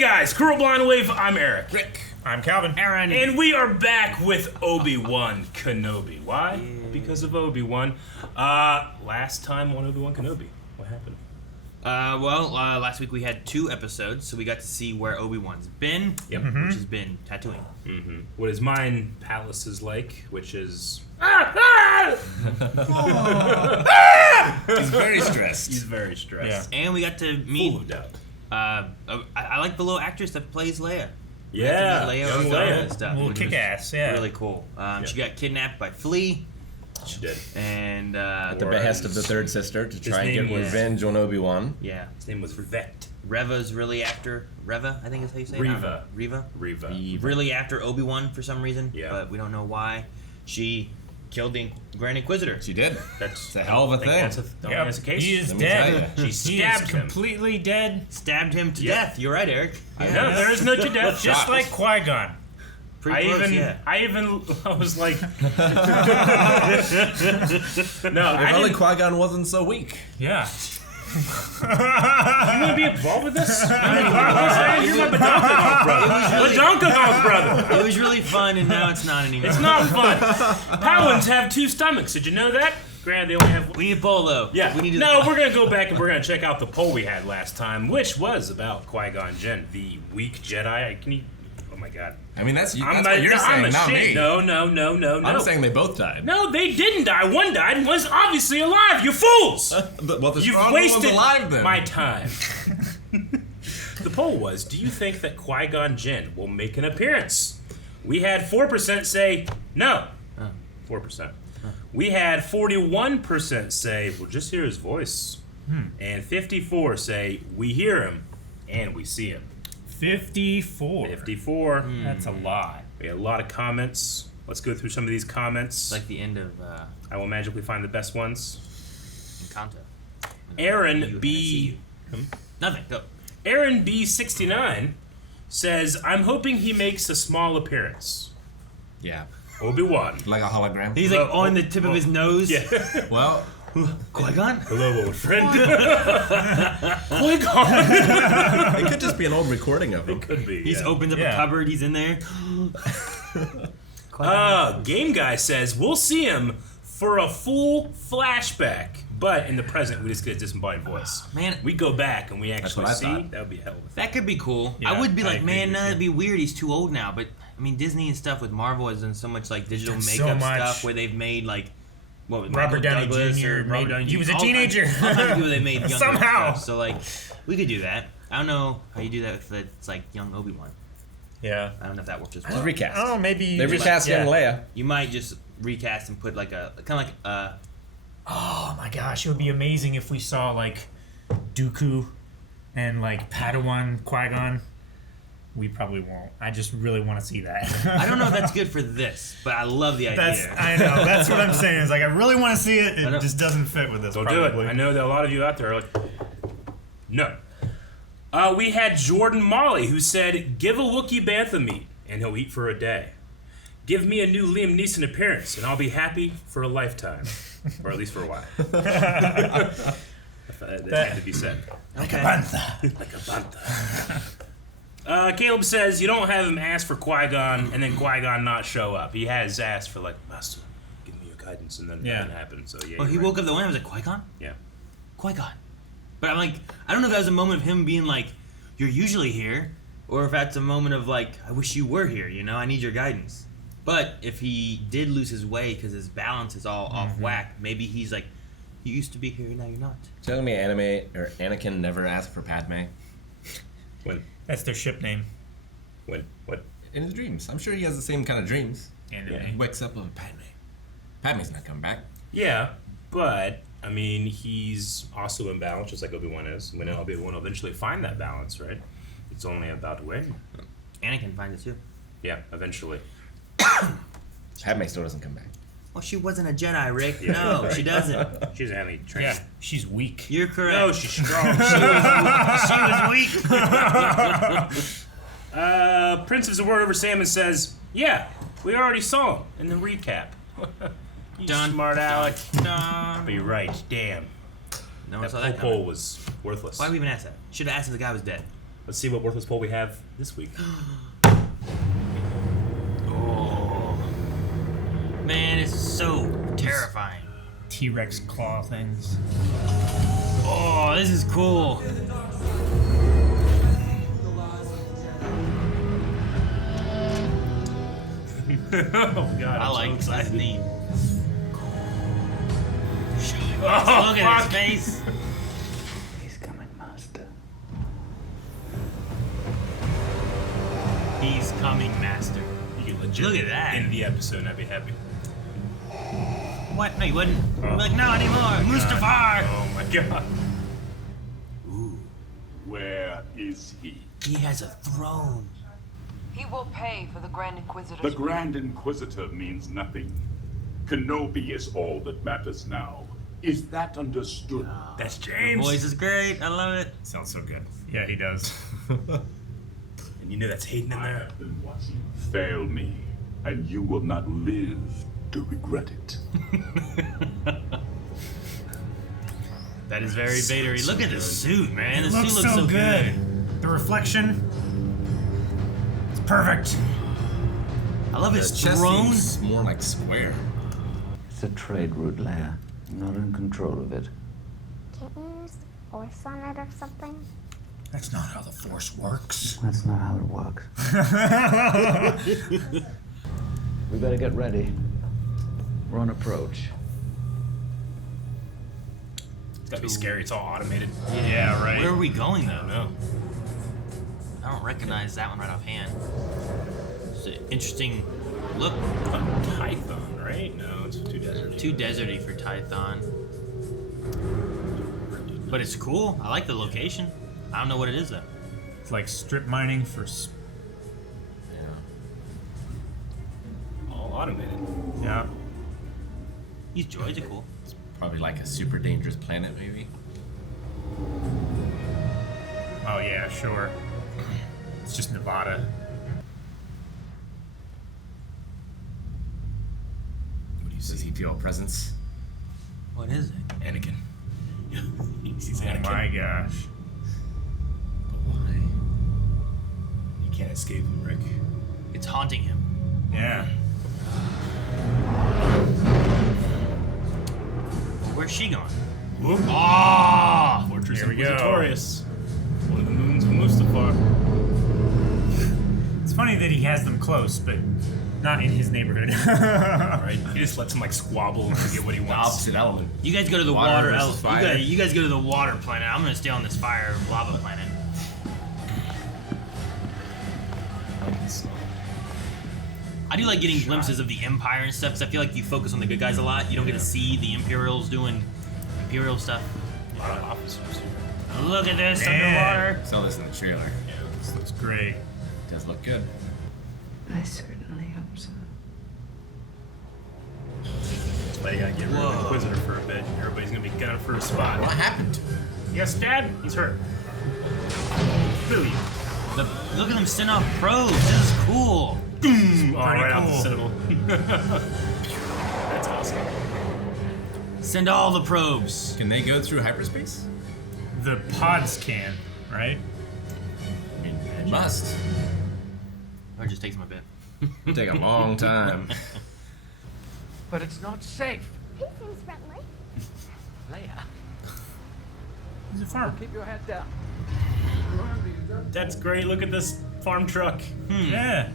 guys, Cruel Blind Wave, I'm Eric. Rick. I'm Calvin. Aaron. And we are back with Obi-Wan Kenobi. Why? Because of Obi-Wan. Last time on Obi-Wan Kenobi, what happened? Last week we had 2 episodes, so we got to see where Obi-Wan's been, Yep. which has been Tatooine. Mm-hmm. What his mind palace is like, which is... He's very stressed. He's very stressed. And we got to meet... Full of doubt. I like the little actress that plays Leia. Yeah, Leia young and Leia. stuff. Little kick-ass, yeah. Really cool. She got kidnapped by Flea. She did. And At the behest of the third sister to try and name get was- revenge on Obi-Wan. yeah, His name was Vet. Reva's really after Reva. I think is how you say it. Reva. Reva. Reva. Really after Obi-Wan for some reason. Yeah. But we don't know why. She killed the Grand Inquisitor. She did. That's a hell of a I think thing. That's a case. He is Let me tell dead. you. She stabbed him. Completely dead. Stabbed him to Yeah. death. You're right, Eric. No, there is no to death. Just like Qui-Gon. Pretty close, I was like, no, If only Qui-Gon wasn't so weak. Yeah. You want to be involved with this? You're my Badonkadonk brother. Badonkadonk brother. It was really fun, and now it's not anymore. It's not fun. Palins have 2 stomachs. Did you know that? Granted, they only have. We need a poll, though. Yeah. We need to... No, we're gonna go back and we're gonna check out the poll we had last time, which was about Qui-Gon Jinn, the weak Jedi. Can you? Oh my God. I mean, that's I'm what you're I'm saying, not shit. me. No. I'm saying they both died. No, they didn't die. One died and was obviously alive. You fools! Well, the You've strong one's wasted alive then. my time. The poll was, do you think that Qui-Gon Jinn will make an appearance? We had 4% say no. 4%. We had 41% say, we'll just hear his voice. And 54 say, we hear him and we see him. 54. 54. That's a lot. We had a lot of comments. Let's go through some of these comments. Like the end of I will magically find the best ones. Encanto. Aaron B. Nothing. Go. Aaron B69 says, I'm hoping he makes a small appearance. Yeah. Obi-Wan. Like a hologram. He's like on the tip of his nose. Yeah. Well, Qui-Gon? Hello, old friend. Qui-Gon. it could just be an old recording of him. It could be. He's yeah. opened up a cupboard. He's in there. Game Guy says, we'll see him for a full flashback. But in the present, we just get a disembodied voice. Man. We go back and we actually what I see. thought. That would be a hell of a thing. That could be cool. Yeah, I would be I like, agree man, with no, you. that'd be weird. He's too old now. But I mean, Disney and stuff with Marvel has done so much like digital Done so makeup much. stuff where they've made like what was Robert Michael Downey Douglas Jr. or Robert made- Downey he was a all kinds- teenager. All kinds of people they made younger Somehow. stuff. So like, we could do that. I don't know how you do that if it's like young Obi-Wan. Yeah. I don't know if that works as Just well. recast. Oh, maybe. They recast young Leia. You might just recast and put like a kind of like Oh my gosh, it would be amazing if we saw like Dooku and like Padawan Qui-Gon. We probably won't. I just really want to see that. I don't know if that's good for this, but I love the idea. I know. That's what I'm saying. Is like I really want to see it. I know. It just doesn't fit with this. Don't probably. do it. I know that a lot of you out there are like, no. We had Jordan Molly who said, give a Wookiee bantha meat and he'll eat for a day. Give me a new Liam Neeson appearance and I'll be happy for a lifetime. Or at least for a while. that had to be said. Like a bantha. Like a bantha. Caleb says, you don't have him ask for Qui-Gon and then Qui-Gon not show up. He has asked for like, Master, give me your guidance, and then nothing happened. So yeah. Oh, he woke up the one. I was like, Qui-Gon? Yeah. Qui-Gon. But I'm like, I don't know if that was a moment of him being like, you're usually here, or if that's a moment of like, I wish you were here, you know, I need your guidance. But if he did lose his way because his balance is all off whack, maybe he's like, you used to be here, now you're not. Telling me Anakin never asked for Padme When? That's their ship name. When? What? in his dreams. I'm sure he has the same kind of dreams. Anime. He wakes up with Padme. Padme's not coming back. Yeah, but I mean, he's also imbalanced, just like Obi-Wan is. When Obi-Wan will eventually find that balance, right? It's only about when. Anakin finds it too. Yeah, eventually. Padme still doesn't come back. Well, she wasn't a Jedi, Rick. Yeah, No, right. she doesn't. She doesn't have any training. Yeah, she's weak. You're correct. No, she's strong. She was weak. Prince of Word over Salmon says, yeah, we already saw him in the recap. You Dun, smart aleck. Dun. But you're right, damn. No one That saw poll that coming. was worthless. Why did we even ask that? Should have asked if the guy was dead. Let's see what worthless poll we have this week. Oh. Man, it's so terrifying. T-Rex claw things. Oh, this is cool. Oh god, I I'm like so this. That's excited. neat. Oh, Look at fuck. his face. He's coming, Master. He's coming, Master. You can legit Look at that. end the episode and I'd be happy. What? No, you wouldn't. You'd be like, no anymore. Mustafar. Oh my god. Where is he? He has a throne. He will pay for the Grand Inquisitor's The Grand Inquisitor means nothing. Kenobi is all that matters now. Is that understood? That's Your James. voice is great. I love it. Sounds so good. Yeah, he does. And you know that's Hayden in I there. have been watching you fail me, and you will not live to regret it. That is very Vader-y. Look at the suit, man. The Looks suit looks so good. The reflection. It's perfect. I love The his chest throne. seems more like square. It's a trade route, Leia. I'm not in control of it. Can't you use the force on it or something? That's not how the Force works. That's not how it works. We better get ready. We're on approach. It's gotta be scary. It's all automated. Yeah, right. Where are we going, though? No. I don't recognize that one right offhand. It's an interesting look. Python, right? No, it's too deserty. Too deserty for Tython. But it's cool. I like the location. I don't know what it is, though. It's like strip mining for. All automated. Yeah. These droids are cool. Probably like a super dangerous planet, maybe. Oh yeah, sure. It's just Nevada. What do you Does see? he feel a presence? What is it? Anakin. He sees Oh Anakin. my gosh. But why? You can't escape him, Rick. It's haunting him. Yeah. Where's she gone? Whoop. Ah! Fortress Here we go. Inquisitorius. One of the moons from Mustafar. It's funny that he has them close, but not in his neighborhood. Right? He just lets him like squabble and forget what he The wants. opposite element. You guys go to the Water water versus elf. fire. You guys go to the water planet. I'm gonna stay on this fire lava planet. I do like getting glimpses of the Empire and stuff, because I feel like you focus on the good guys a lot. You don't get to see the Imperials doing Imperial stuff. A lot of officers. Look at this Man. underwater. Saw this in the trailer. This looks great. Does look good. I certainly hope so. But you gotta get rid of the Whoa. Inquisitor for a bit. Everybody's gonna be gunning for a spot. What happened to him? Yes, Dad? He's hurt. Really? Look at them send off probes. This is cool. Oh, right out the cool. Citadel. That's awesome. Send all the probes. Can they go through hyperspace? The pods can, right? I mean, it must. Or it just takes them a bit. It'll take a long time. But it's not safe. He seems friendly. Leia, He's a farm. keep your head down. That's great. Look at this farm truck. Yeah.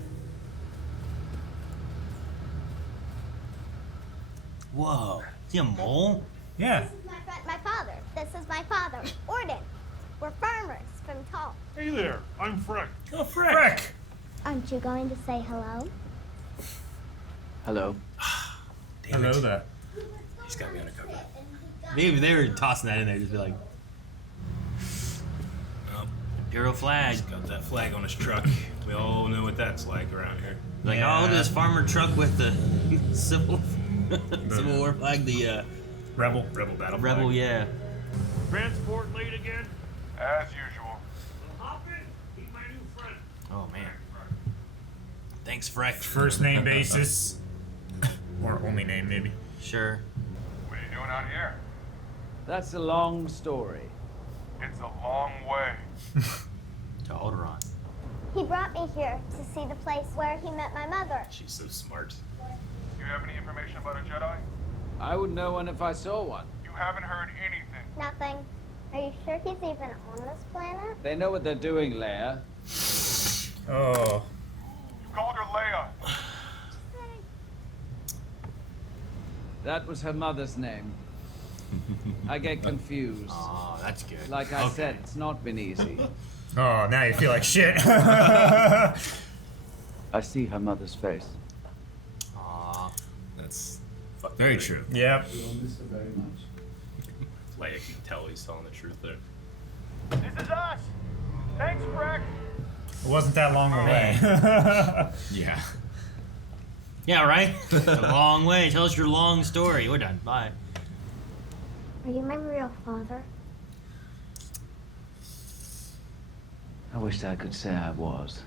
Whoa. Is he a mole? Yeah. My father. This is my father, Orden. We're farmers from Tall. Hey there, I'm Freck. Oh, frick. Aren't you going to say hello? Hello. Damn Hello it. there. He's got me undercover. Maybe they were tossing that in there, just be like, Oh, Imperial flag. he's got that flag on his truck. We all know what that's like around here. Like, Yeah. oh, look at this farmer truck with the Civil War flag, the Rebel. Rebel battle rebel, flag. yeah. Transport late again? As usual. Hop in. Meet my new friend. Oh man. Thanks, Freck. First name basis. Or only name, maybe. Sure. What are you doing out here? That's a long story. It's a long way. To Alderaan. He brought me here to see the place where he met my mother. She's so smart. You have any information about a Jedi? I would know one if I saw one. You haven't heard anything. Nothing. Are you sure he's even on this planet? They know what they're doing, Leia. Oh. You called her Leia. That was her mother's name. I get confused. Oh, that's good. Like I said, it's not been easy. Oh, now you feel like shit. I see her mother's face. Aw. That's Fuck very Leia. true. Yep. You'll miss her very much. Leia can tell he's telling the truth there. This is us. Thanks, Breck. It wasn't that long away. Yeah. Yeah, right? A long way. Tell us your long story. We're done. Bye. Are you my real father? I wished I could say I was.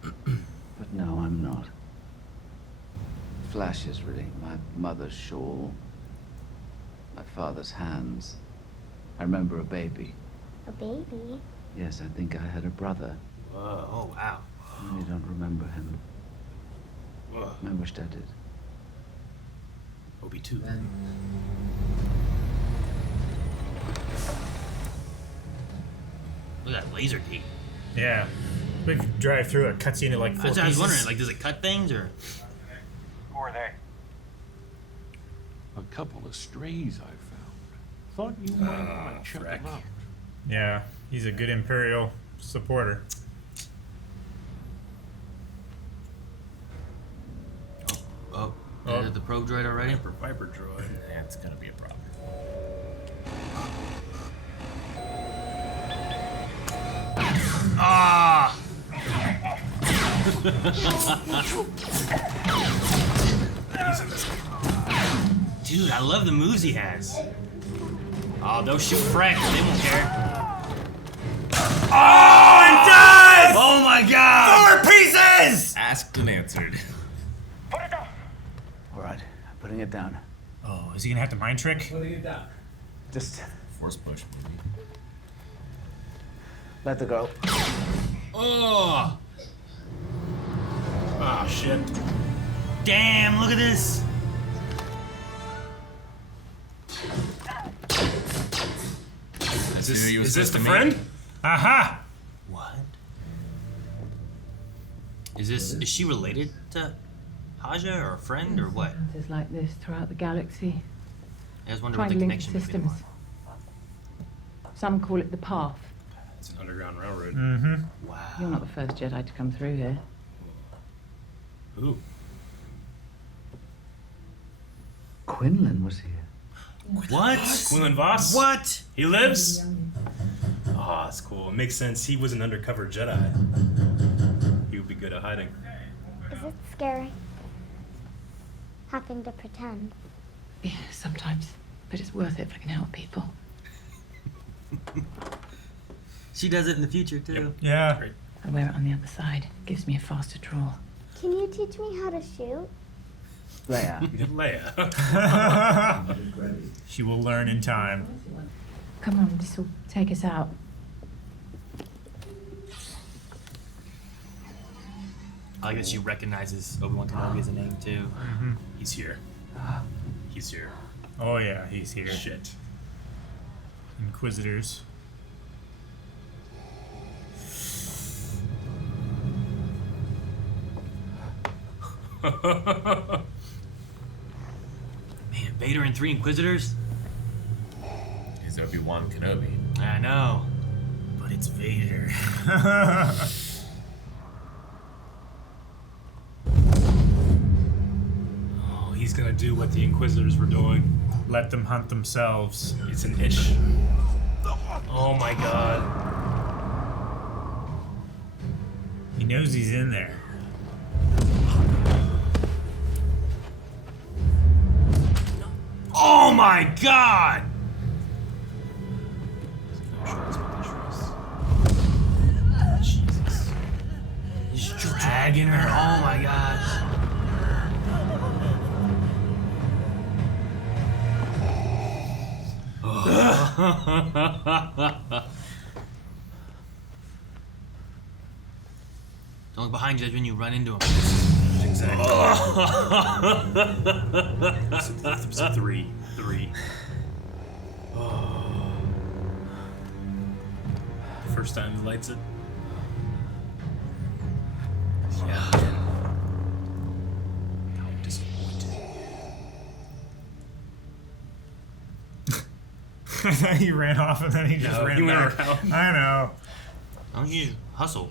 But no, I'm not. Flashes, really. My mother's shawl. My father's hands. I remember a baby. A baby? Yes, I think I had a brother. Whoa. Oh, wow. I really don't remember him. Ugh. I wished I did. Obi too. Look at that laser gate. Yeah. We could drive through it, cutscene at like 4 That's what I was pieces. wondering. Like, does it cut things or? Who are they? A couple of strays I found. Thought you might want to check frack. them out. Yeah, he's a good Imperial supporter. Oh, Oh. is it the probe droid already? Viper droid. Yeah, it's gonna be a problem. Ah! Dude, I love the moves he has. Oh, they'll shoot Freck. They won't care. Oh, it does! Oh my god! 4 pieces! Asked and answered. Put it down. All right, I'm putting it down. Oh, is he gonna have to mind trick? Putting it down. Just Force push, maybe. let her go. Oh! Ah, shit. Damn, look at this! Is this the friend? Aha! What? Is she related to Haja or a friend or what? There's like this throughout the galaxy. I just wonder Trying what to the link connection between systems. them Some call it the path. It's an underground railroad. Mm-hmm. are. Wow. You're not the first Jedi to come through here. Ooh. Quinlan was here. What? Quinlan Vos? What? He lives? Oh, that's cool. It makes sense. He was an undercover Jedi. He would be good at hiding. Is it scary? Having to pretend. Yeah, sometimes. But it's worth it if I can help people. She does it in the future too. Yeah. Great. I wear it on the other side. Gives me a faster draw. Can you teach me how to shoot? Leia. Leia. She will learn in time. Come on, this will take us out. I like that she recognizes Obi-Wan Kenobi as a name too. He's here. He's here. Oh yeah, he's here. Shit. Inquisitors. Man, Vader and 3 Inquisitors? He's Obi-Wan Kenobi. I know. But it's Vader. Oh, he's gonna do what the Inquisitors were doing. Let them hunt themselves. It's an itch. Oh my god. He knows he's in there. Oh my god! Jesus. He's dragging her. Oh my gosh. Don't look behind you. That's when you run into him. Exactly. It's a 3. Oh. First time he lights it. Yeah. How disappointed. He ran off and then he just ran back. Around. I know. Why don't you just hustle?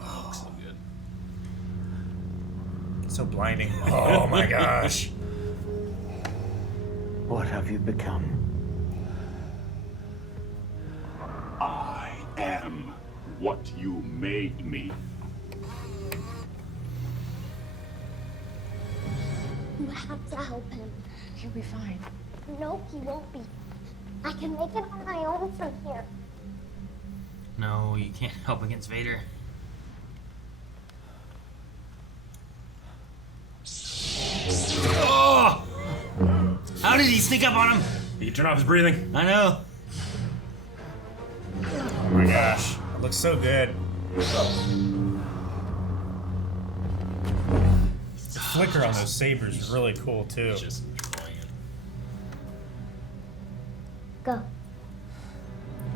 Oh, so good. So blinding. Oh my gosh. What have you become? I am what you made me. You have to help him. He'll be fine. No, he won't be. I can make it on my own from here. No, you can't help against Vader. Oh! How did he sneak up on him? He turn off his breathing. I know. Oh my gosh. It looks so good. The flicker on those sabers is really cool too. Just enjoying it. Go.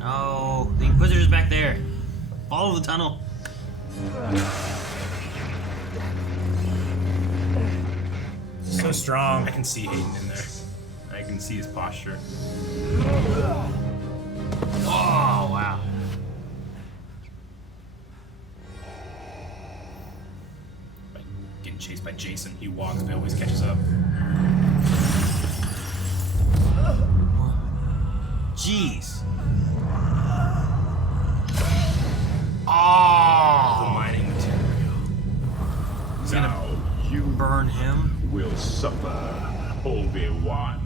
Oh, the Inquisitor's back there. Follow the tunnel. So strong. I can see Hayden in there. I can see his posture. Oh, wow. Getting chased by Jason. He walks but always catches up. Jeez. The Oh! mining material. Now you Burn him. will suffer, Obi-Wan.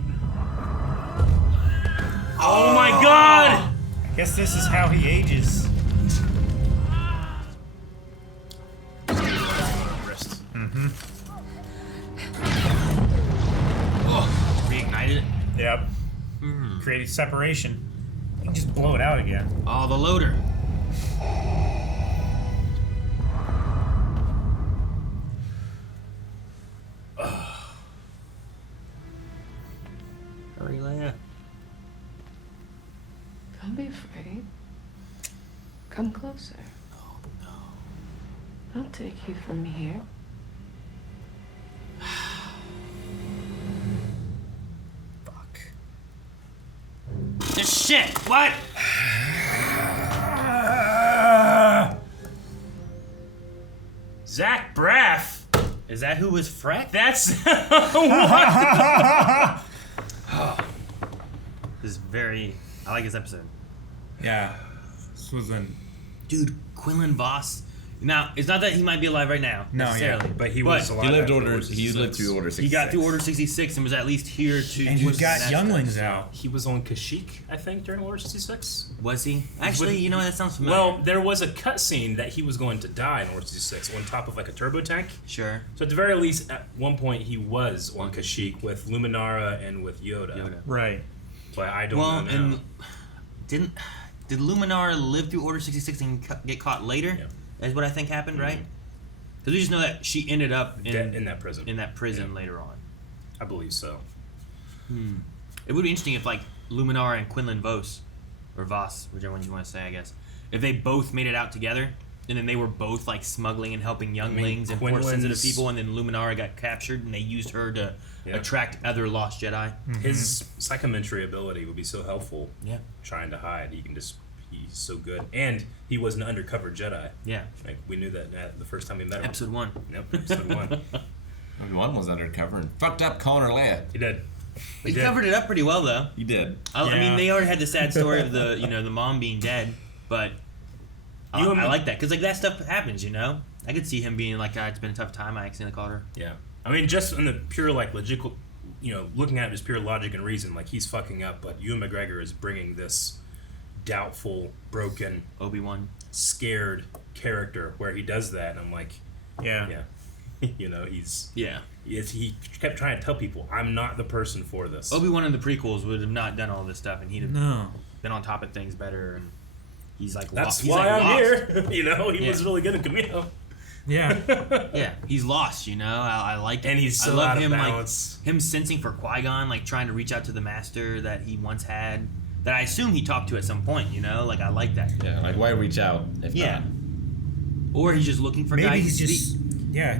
Oh my god! I guess this is how he ages. Wrist. Oh, reignited it. Yep. Created separation. You can just blow it out again. Oh, the loader. Hurry, Leia. Don't be afraid. Come closer. Oh, no. I'll take you from here. Fuck. Shit! What? Zach Braff! Is that who was Freck? That's what? This is very... I like this episode. Yeah. This was an... Dude, Quinlan Vos. Now, it's not that he might be alive right now, No, necessarily. yeah, But he was alive. He lived after order. Order He lived 66. through Order 66. He got through Order 66 and was at least here to... And he was got that younglings stuff. out. He was on Kashyyyk, I think, during Order 66. Was he? Actually, you know what? That sounds familiar. Well, there was a cutscene that he was going to die in Order 66 on top of like a turbo tank. Sure. So at the very least, at one point he was on Kashyyyk with Luminara and with Yoda. Right. But I don't Well, know now. and did Luminara live through Order 66 and get caught later? Yeah. That's what I think happened, right? Because we just know that she ended up In that prison. in that prison Yeah. later on. I believe so. It would be interesting if like Luminara and Quinlan Vos, or Vos, whichever one you want to say, I guess, if they both made it out together, and then they were both like smuggling and helping younglings and force sensitive people, and then Luminara got captured, and they used her to attract other lost Jedi. His psychometry ability would be so helpful. Yeah. Trying to hide, he's so good, and he was an undercover Jedi. Yeah. Like we knew that the first time we met him. Episode 1. Yep, episode 1. Obi-Wan was undercover and fucked up calling her Leia. He did. He covered it up pretty well, though. He did. I mean, they already had the sad story of the the mom being dead, but I like that because like that stuff happens, you know. I could see him being like, it's been a tough time. I accidentally called her. Yeah. I mean, just in the pure like logical, looking at it as pure logic and reason, like he's fucking up, but Ewan McGregor is bringing this doubtful, broken, Obi-Wan, scared character where he does that, and I'm like, Yeah. he kept trying to tell people, I'm not the person for this. Obi-Wan in the prequels would have not done all this stuff, and he'd have been on top of things better. And he's like, That's he's why like I'm lost. here. He Yeah. was really good at Camino. Yeah. Yeah, he's lost. I like it. And he's so I love out of him balance. like him sensing for Qui-Gon, like trying to reach out to the master that he once had, that I assume he talked to at some point. Like I like that. Yeah, like why reach out if Yeah. not? Or he's just looking for Maybe guidance. he's just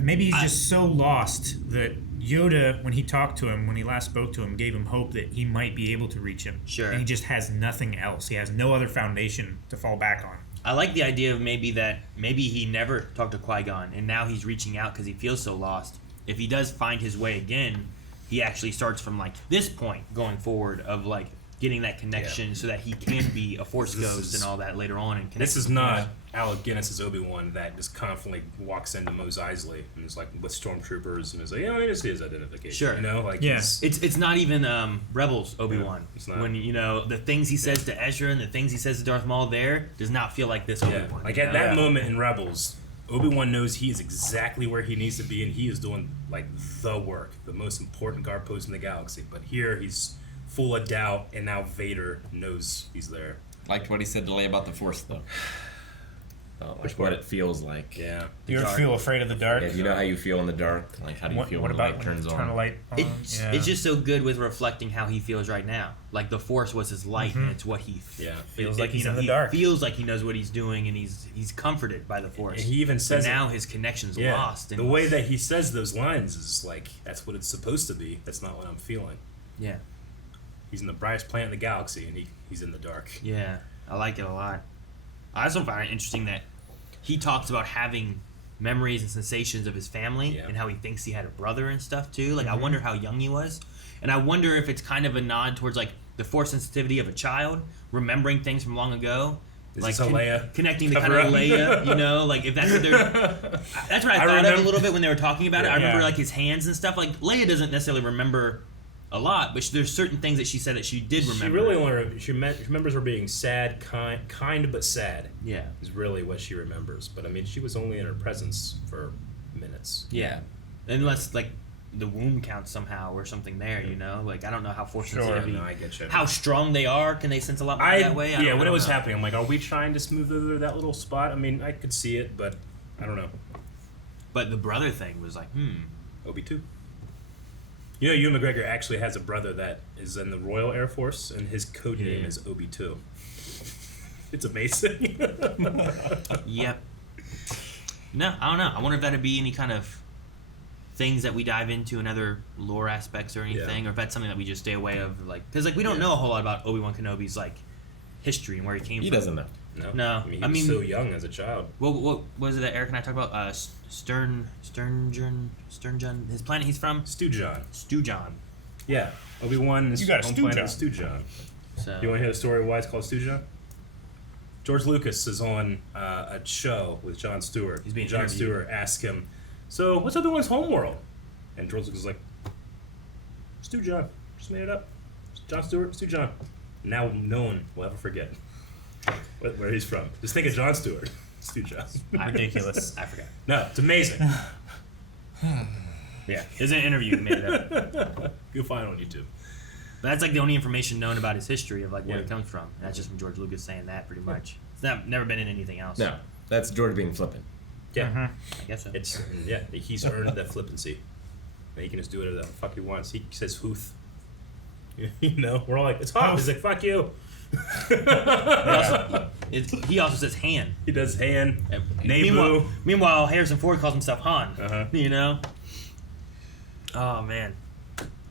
maybe he's just so lost that Yoda, when he talked to him, when he last spoke to him, gave him hope that he might be able to reach him. Sure. And he just has nothing else. He has no other foundation to fall back on. I like the idea of maybe he never talked to Qui-Gon, and now he's reaching out because he feels so lost. If he does find his way again, he actually starts from like this point going forward of like getting that connection so that he can be a Force ghost and all that later on. And This is not Alec Guinness's Obi-Wan that just constantly walks into Mos Eisley and is like with stormtroopers and is like, I just see his identification. Sure. It's not even Rebels Obi-Wan. It's not. When the things he says to Ezra and the things he says to Darth Maul there does not feel like this Obi-Wan. Like at that moment in Rebels, Obi-Wan knows he is exactly where he needs to be and he is doing like the work, the most important guard post in the galaxy. But here he's full of doubt, and now Vader knows he's there. Liked what he said to Leia about the Force, though. Like what it feels like. Yeah. You ever feel afraid of the dark? Yeah, you know how you feel in the dark? Like, how do you feel when the light turns on? Turn the light on? It's just so good with reflecting how he feels right now. Like the Force was his light, and it's what he feels like he's in the dark. He feels like he knows what he's doing, and he's comforted by the Force. And he even says now his connection's lost. And the way that he says those lines is like, that's what it's supposed to be. That's not what I'm feeling. Yeah. He's in the brightest planet in the galaxy, and he's in the dark. Yeah, I like it a lot. I also find it interesting that he talks about having memories and sensations of his family and how he thinks he had a brother and stuff too. Like, I wonder how young he was. And I wonder if it's kind of a nod towards like the Force sensitivity of a child, remembering things from long ago. Is like this a Leia connecting to kind of Leia, like if that's what they're. That's what I thought of a little bit when they were talking about it. I remember like his hands and stuff. Like Leia doesn't necessarily remember a lot, but there's certain things that she said that she did remember. She really only she remembers her being sad, kind but sad. Yeah, is really what she remembers. But I mean, she was only in her presence for minutes. Yeah, unless like the womb counts somehow or something there. Like I don't know how Force sensitivity. No, I get you. How strong they are? Can they sense a lot more that way? When it was happening, I'm like, are we trying to smooth over that little spot? I mean, I could see it, but I don't know. But the brother thing was like, Obi-2. Ewan McGregor actually has a brother that is in the Royal Air Force, and his code name is Obi-2. It's amazing. Yep. No, I don't know. I wonder if that'd be any kind of things that we dive into in other lore aspects or anything, or if that's something that we just stay away of, like, because like we don't know a whole lot about Obi-Wan Kenobi's like history and where he came from. He doesn't know. No. I mean, he was so young as a child. What was it that Eric and I talked about? Sternjun, his planet he's from? Stewjon. Yeah. Obi-Wan is you got a home planet is Stewjon. So. You want to hear the story why it's called Stewjon? George Lucas is on a show with Jon Stewart. He's being Jon interviewed. Stewart asks him, so what's Obi-Wan's homeworld? And George Lucas is like, Stewjon. Just made it up. Jon Stewart, Stewjon. Now no one will ever forget where he's from. Just think of Jon Stewart. Stewjon. Ridiculous. I forgot. No, it's amazing. Yeah, there's an interview he made it up. You'll find it on YouTube. But that's like the only information known about his history of like where it comes from. And that's just from George Lucas saying that pretty much. It's never been in anything else. No, that's George being flippant. Yeah, I guess so. it's he's earned that flippancy. He can just do whatever the fuck he wants. He says "hooth." We're all like, "It's hot." He's like, "Fuck you." He also says Han. He does Han. Naboo. Meanwhile, Harrison Ford calls himself Han. Uh-huh. Oh man,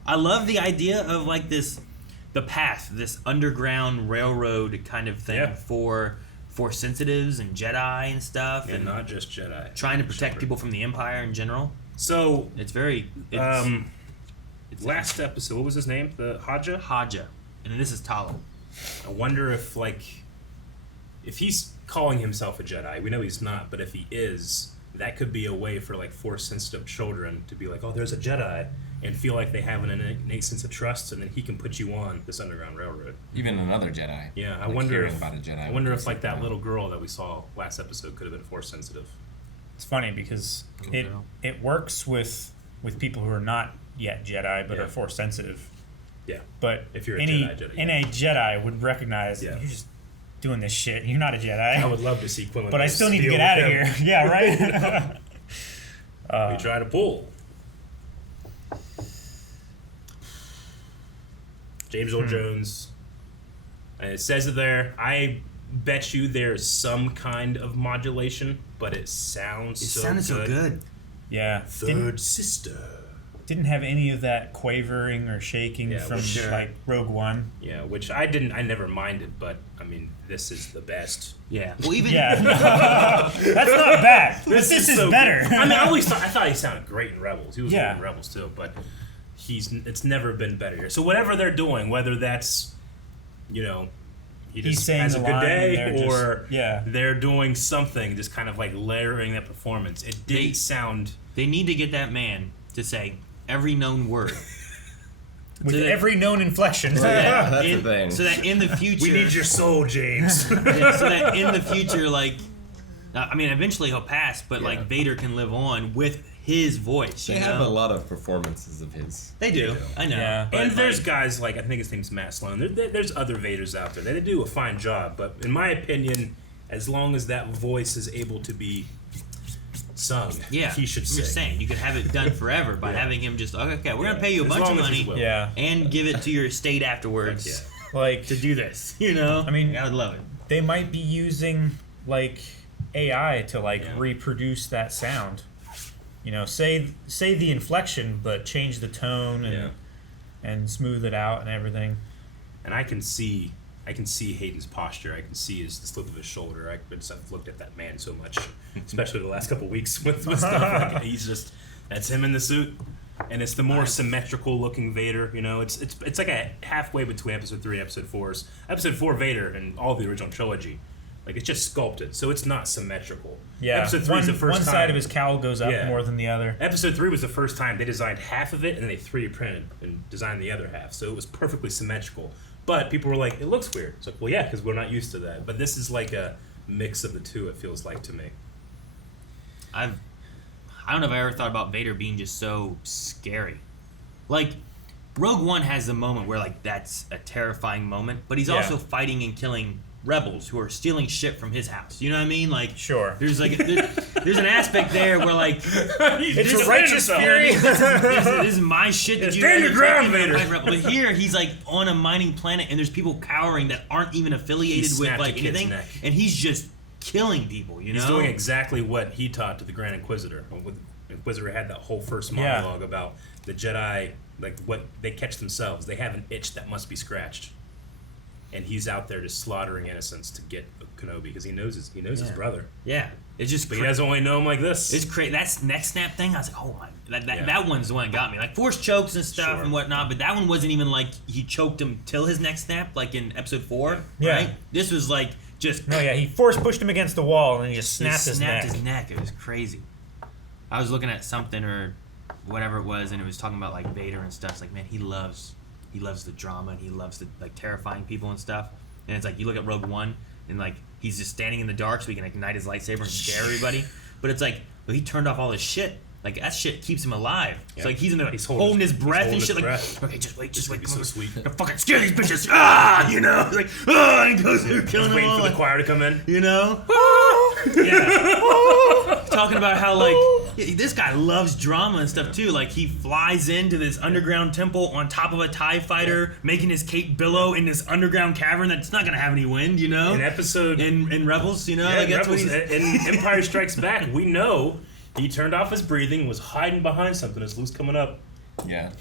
I love the idea of like the path, this underground railroad kind of thing for Force sensitives and Jedi and stuff, and not just Jedi. Trying to protect people from the Empire in general. So it's very. It's last episode, what was his name? The Haja. And then this is Talo. I wonder if he's calling himself a Jedi. We know he's not, but if he is, that could be a way for like Force-sensitive children to be like, oh, there's a Jedi, and feel like they have an innate sense of trust, and then he can put you on this underground railroad. Even another Jedi. Yeah, I like wonder about a Jedi. I wonder if like that little girl that we saw last episode could have been Force-sensitive. It's funny because it works with people who are not yet Jedi but are Force sensitive. Yeah. But if you're any a Jedi, Jedi would recognize that you're just doing this shit. You're not a Jedi. I would love to see Quinlan. But I Vos still need to deal get out of with here. him. Yeah, right? We try to pull. James Earl Jones. And it says it there. I bet you there's some kind of modulation, but it sounds It so sounded so good. Yeah. Third sister. Didn't have any of that quavering or shaking from which- like Rogue One. Yeah, which I never minded, but I mean, this is the best. Yeah. Well, even Yeah. That's not bad. This is so better. good. I mean, I thought he sounded great in Rebels. He was good Yeah. in Rebels too, but it's never been better here. So whatever they're doing, whether that's, he He's just saying has a the good line day, and they're or just- yeah. they're doing something, just kind of like layering that performance. It didn't They- sound. they need to get that man to say every known word. With So that- every known inflection. Yeah, that's the thing. So that in the future, We need your soul, James. yeah, so that in the future, like, I mean, eventually he'll pass, but Yeah. like Vader can live on with his voice. They you have know? a lot of performances of his. They do. I know. Yeah. But And there's like, guys like, I think his name's Matt Sloan. There's other Vaders out there. They do a fine job, but in my opinion, as long as that voice is able to be sung, yeah, he should I'm sing. just saying you could have it done forever by having him just okay. We're gonna pay you a As bunch of long as he's money willing. Yeah. and give it to your estate afterwards Yeah. Like, to do this. You know, I mean, I would love it. they might be using like AI to like Yeah. reproduce that sound. Say the inflection, but change the tone and smooth it out and everything. And I can see Hayden's posture. I can see the slip of his shoulder. I've looked at that man so much, especially the last couple weeks with stuff. Like, that's him in the suit, and it's the more symmetrical looking Vader. It's like a halfway between Episode 3 and Episode 4's. Episode 4 Vader and all the original trilogy, like it's just sculpted, so it's not symmetrical. Yeah, Episode 3 is the first one time. side of his cowl goes up Yeah. more than the other. Episode 3 was the first time they designed half of it and then they 3D printed and designed the other half, so it was perfectly symmetrical. But people were like, it looks weird. It's like, well, yeah, because we're not used to that. But this is like a mix of the two, it feels like to me. I don't know if I ever thought about Vader being just so scary. Like, Rogue One has a moment where, like, that's a terrifying moment, but he's Yeah. also fighting and killing rebels who are stealing shit from his house. You know what I mean? Like, Sure. there's like there's an aspect there where like It's this- a righteous you know, fury. this is my shit that you stand your guys are ground, taking, Vader. fight rebel. But here he's like on a mining planet and there's people cowering that aren't even affiliated with snapped a like kid's anything, neck. and he's just killing people. You know, He's doing exactly what he taught to the Grand Inquisitor. Inquisitor had that whole first Yeah. monologue about the Jedi, like what they catch themselves. They have an itch that must be scratched. And he's out there just slaughtering innocents to get Kenobi because he knows his brother. Yeah, it's just. But he doesn't only know him like this. It's crazy. That's neck snap thing. I was like, oh my, Yeah. that one's the one that got me. Like force chokes and stuff Sure. and whatnot, but that one wasn't even like he choked him till his neck snapped, like in Episode 4. Yeah. Right. This was like just. No, yeah, he force pushed him against the wall and then he just He snapped his neck. his neck. It was crazy. I was looking at something or whatever it was, and it was talking about like Vader and stuff. It's like, man, he loves the drama and he loves the like terrifying people and stuff. And it's like you look at Rogue One and like he's just standing in the dark so he can ignite his lightsaber and scare everybody. But it's like, well, he turned off all his shit. Like that shit keeps him alive. Yeah. It's like he's in there He's holding his breath and holding shit. his Like, breath. okay, just wait. It'd be so sweet. I'm gonna fucking scare these bitches. Ah, you know, like and he goes through killing them Waiting all. for the like, choir to come in. you know? Yeah. Talking about how, like, this guy loves drama and stuff, too. Like, he flies into this underground temple on top of a TIE fighter, making his cape billow in this underground cavern that's not going to have any wind, you know? In episode... In Rebels, you know? Yeah, like, that's what Rebels, he's... in Empire Strikes Back, we know he turned off his breathing, was hiding behind something as Luke's coming up. Yeah.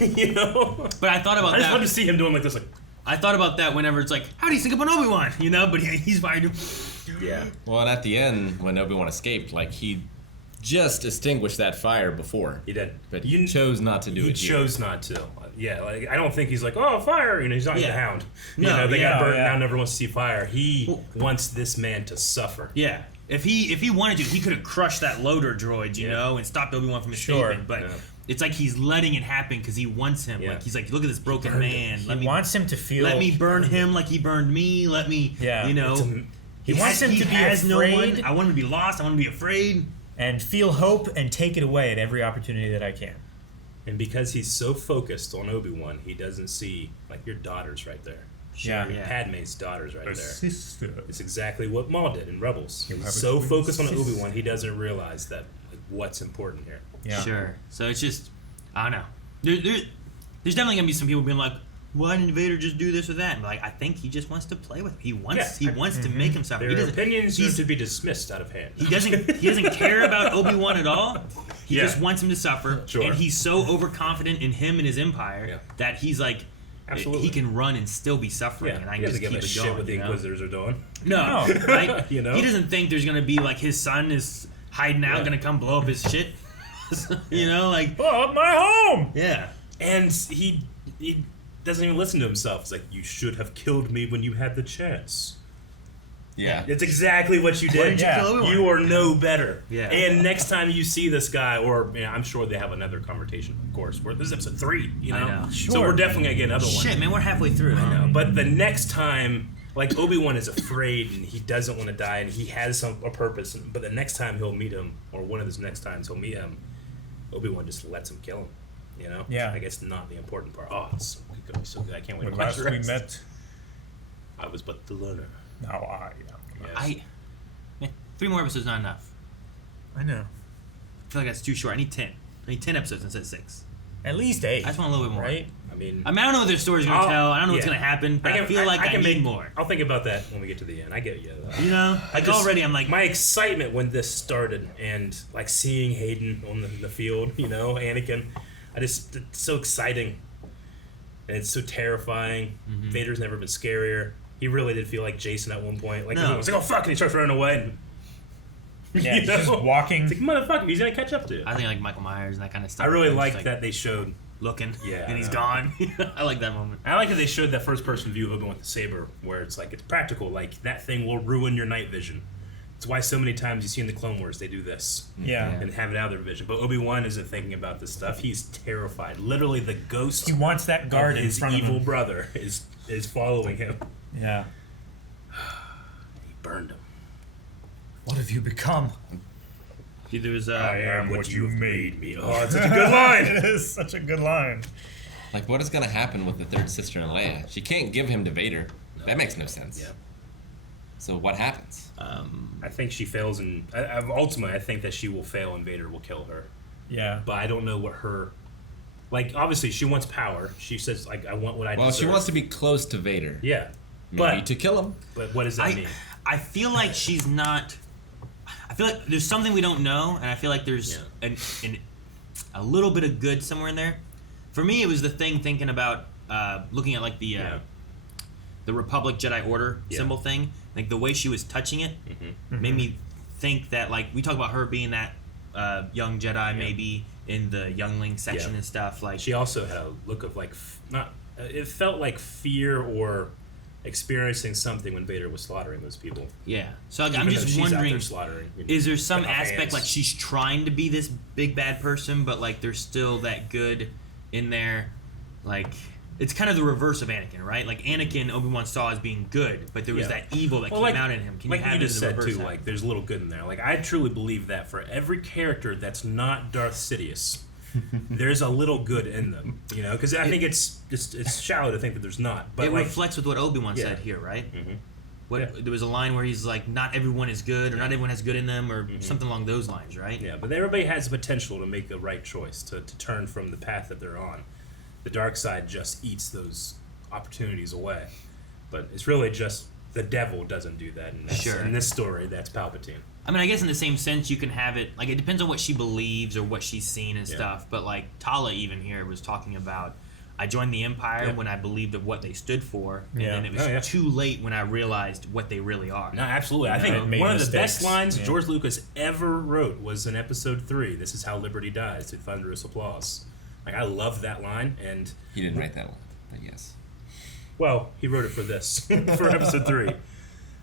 You know? But I thought about I just that. love to see him doing like this, like... I thought about that whenever it's like, how do you think of an Obi-Wan? You know? But he's fighting. Yeah. Well, and at the end, when Obi-Wan escaped, like, he just extinguished that fire before. He did. But he chose not to do He it here. chose not to. Yeah, like, I don't think he's like, oh, fire! You know, he's not Yeah. the Hound. No, you know, they got yeah, burnt yeah. down, never wants to see fire. He wants this man to suffer. Yeah. If he wanted to, he could have crushed that loader droid, you know, and stopped Obi-Wan from Sure. escaping. But Yeah. it's like he's letting it happen because he wants him. Yeah. Like he's like, look at this broken burned man. him. Let He me wants him to feel. let me burn him like he burned me. Let me, Yeah. you know. He wants him to be has no afraid. one. I want him to be lost. I want him to be afraid. And feel hope and take it away at every opportunity that I can. And because he's so focused on Obi-Wan, he doesn't see, like, your daughter's right there. Yeah. Padme's daughters right there. Sister. It's exactly what Maul did in Rebels. You He's have a so twin focused on sister. Obi-Wan, he doesn't realize that what's important here. Yeah. Sure. So it's just, I don't know. There's definitely gonna be some people being like, why didn't Vader just do this or that? And like, I think he just wants to play with him. He wants to make him suffer. Their opinions are to be dismissed out of hand. He doesn't care about Obi-Wan at all. He just wants him to suffer. Sure. And he's so overconfident in him and his empire that he's like, Absolutely. he can run and still be suffering. And I he can just doesn't keep give a it shit going. what the you know? Inquisitors are doing. No, right? You know? He doesn't think there's gonna be like his son is hiding out, gonna come blow up his shit. You know, like blow up my home. Yeah. And he doesn't even listen to himself. It's like, you should have killed me when you had the chance. Yeah. It's exactly what you did. Why didn't you kill Obi-Wan? You are no better. Yeah. And next time you see this guy, or I'm sure they have another conversation, of course. This is episode 3, you know? I know. So we're definitely going to get another one. Shit, man, we're halfway through. I know. But the next time, like, Obi-Wan is afraid and he doesn't want to die and he has a purpose. But the next time he'll meet him, or one of his next times he'll meet him, Obi-Wan just lets him kill him. You know? Yeah. I guess not the important part. Oh, it's going to be so good. I can't wait When to watch last the we rest. met, I was but the learner. now I am. Man, 3 more episodes not enough. I know. I feel like that's too short. I need 10. I need 10 episodes instead of 6. At least 8. I just want a little bit more. Right? I mean, I don't know what their story's gonna tell. I don't know what's gonna happen, but I feel like I need more. I'll think about that when we get to the end. I get you. You know, like already I'm like, my excitement when this started and like seeing Hayden on the field, you know, Anakin, it's so exciting and it's so terrifying. Vader's never been scarier. He really did feel like Jason at one point. Like, he was like, oh fuck, and he starts running away. And, Yeah, he's just walking. It's like, motherfucker, he's gonna catch up to you. I think like Michael Myers and that kind of stuff. I really Just, like that they showed looking, Yeah, and he's I know. gone. I like that moment. I like that they showed that first-person view of Obi-Wan with the saber, where it's like, it's practical. Like, that thing will ruin your night vision. It's why so many times you see in the Clone Wars they do this. Yeah. And have it out of their vision. But Obi-Wan isn't thinking about this stuff. He's terrified. Literally, the ghost He wants that guard of in his front of evil him. brother is following him. Yeah. He burned him. What have you become? There was I am what you made me. Oh, it's such a good line. It is such a good line. Like, what is going to happen with the third sister and Leia? She can't give him to Vader. That makes no sense. Yeah. So what happens? I think she fails, and ultimately, I think that she will fail, and Vader will kill her. Yeah. But I don't know what her. Like, obviously, she wants power. She says, like, I want what I Well, deserve. she wants to be close to Vader. Yeah. Maybe to kill him. But what does that mean? I feel like she's not. I feel like there's something we don't know, and I feel like there's a little bit of good somewhere in there. For me, it was the thing thinking about looking at like the Republic Jedi Order symbol thing. Like the way she was touching it made me think that, like, we talk about her being that young Jedi maybe in the youngling section and stuff. Like, she also had a look of like it felt like fear or experiencing something when Vader was slaughtering those people. Yeah. So like, Even I'm though just she's out wondering, there slaughtering, is there some with her aspect hands. like she's trying to be this big bad person, but like there's still that good in there? Like, it's kind of the reverse of Anakin, right? Like Anakin, Obi-Wan saw as being good, but there was that evil that came out in him. Can like you have you it just in the said reverse too, happen? like there's a little good in there. Like I truly believe that for every character that's not Darth Sidious, there's a little good in them. You know, because I think it's shallow to think that there's not. But it like, reflects with what Obi-Wan said here, right? There was a line where he's like, not everyone is good, or not everyone has good in them, or something along those lines, right? Yeah, but everybody has the potential to make the right choice, to turn from the path that they're on. The dark side just eats those opportunities away. But it's really just the devil doesn't do that. In this story, that's Palpatine. I mean, I guess in the same sense, you can have it, like, it depends on what she believes or what she's seen and stuff, but like, Tala even here was talking about, I joined the Empire when I believed of what they stood for, and then it was too late when I realized what they really are. No, absolutely. I think one of the best lines George Lucas ever wrote was in Episode 3. This is how liberty dies, through thunderous applause. Like, I love that line, and He didn't write that one, but yes. well, he wrote it for this, for Episode 3.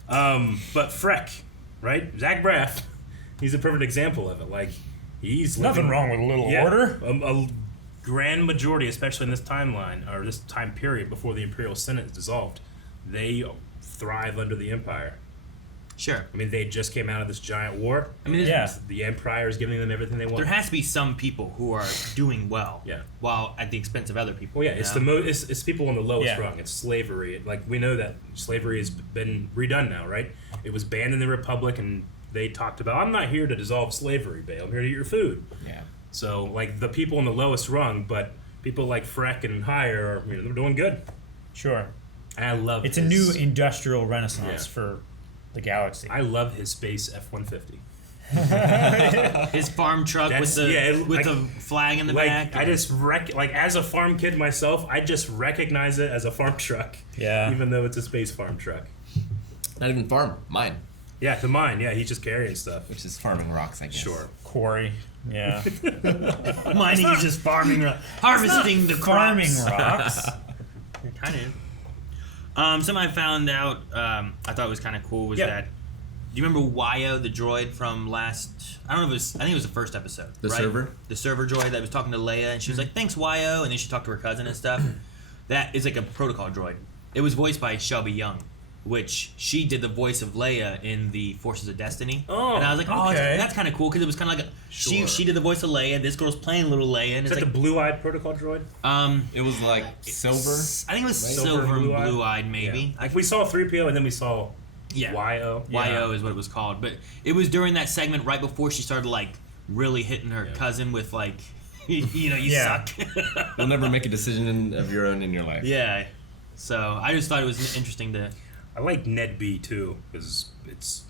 But Freck, right? Zach Braff, he's a perfect example of it. Like, he's Nothing wrong with a little order. A grand majority, especially in this timeline, or this time period before the Imperial Senate is dissolved, they thrive under the Empire. Sure. I mean, they just came out of this giant war. I mean, The Empire is giving them everything they want. there has to be some people who are doing well. Yeah. While at the expense of other people. Well, yeah, it's know? it's people on the lowest Yeah. rung. It's slavery. Like, we know that slavery has been redone now, right? It was banned in the Republic, and they talked about, I'm not here to dissolve slavery, Bale. I'm here to eat your food. Yeah. So, like, the people on the lowest rung, but people like Freck and higher, they're doing good. Sure. And I love It's a new industrial renaissance for the galaxy. I love his space F-150. His farm truck with the flag in the back. I just as a farm kid myself, I just recognize it as a farm truck. Yeah. Even though it's a space farm truck. Not even farm, mine. Yeah, the mine. Yeah, he's just carrying stuff. Which is farming rocks, I guess. Sure. Quarry. Yeah. Mining is just farming, harvesting the farming crops. rocks. Kind of. Something I found out, I thought was kind of cool was that. Do you remember Wyo, the droid from last? I don't know if it was. I think it was the first episode. The right? server? The server droid that was talking to Leia, and she was like, "Thanks, Wyo," and then she talked to her cousin and stuff. That is like a protocol droid. It was voiced by Shelby Young, which she did the voice of Leia in the Forces of Destiny. Oh, and I was like, "Oh, okay. that's kind of cool," because it was kind of like she did the voice of Leia. This girl's playing little Leia, and Is it's that like the blue-eyed protocol droid? It was like silver. I think it was silver and blue-eyed, maybe. Yeah. Like, we saw 3PO, and then we saw Yeah. YO. YO is what it was called. But it was during that segment right before she started, like, really hitting her cousin with, like, you suck. You'll never make a decision of your own in your life. Yeah. So I just thought it was interesting to... I like Ned B, too, because it's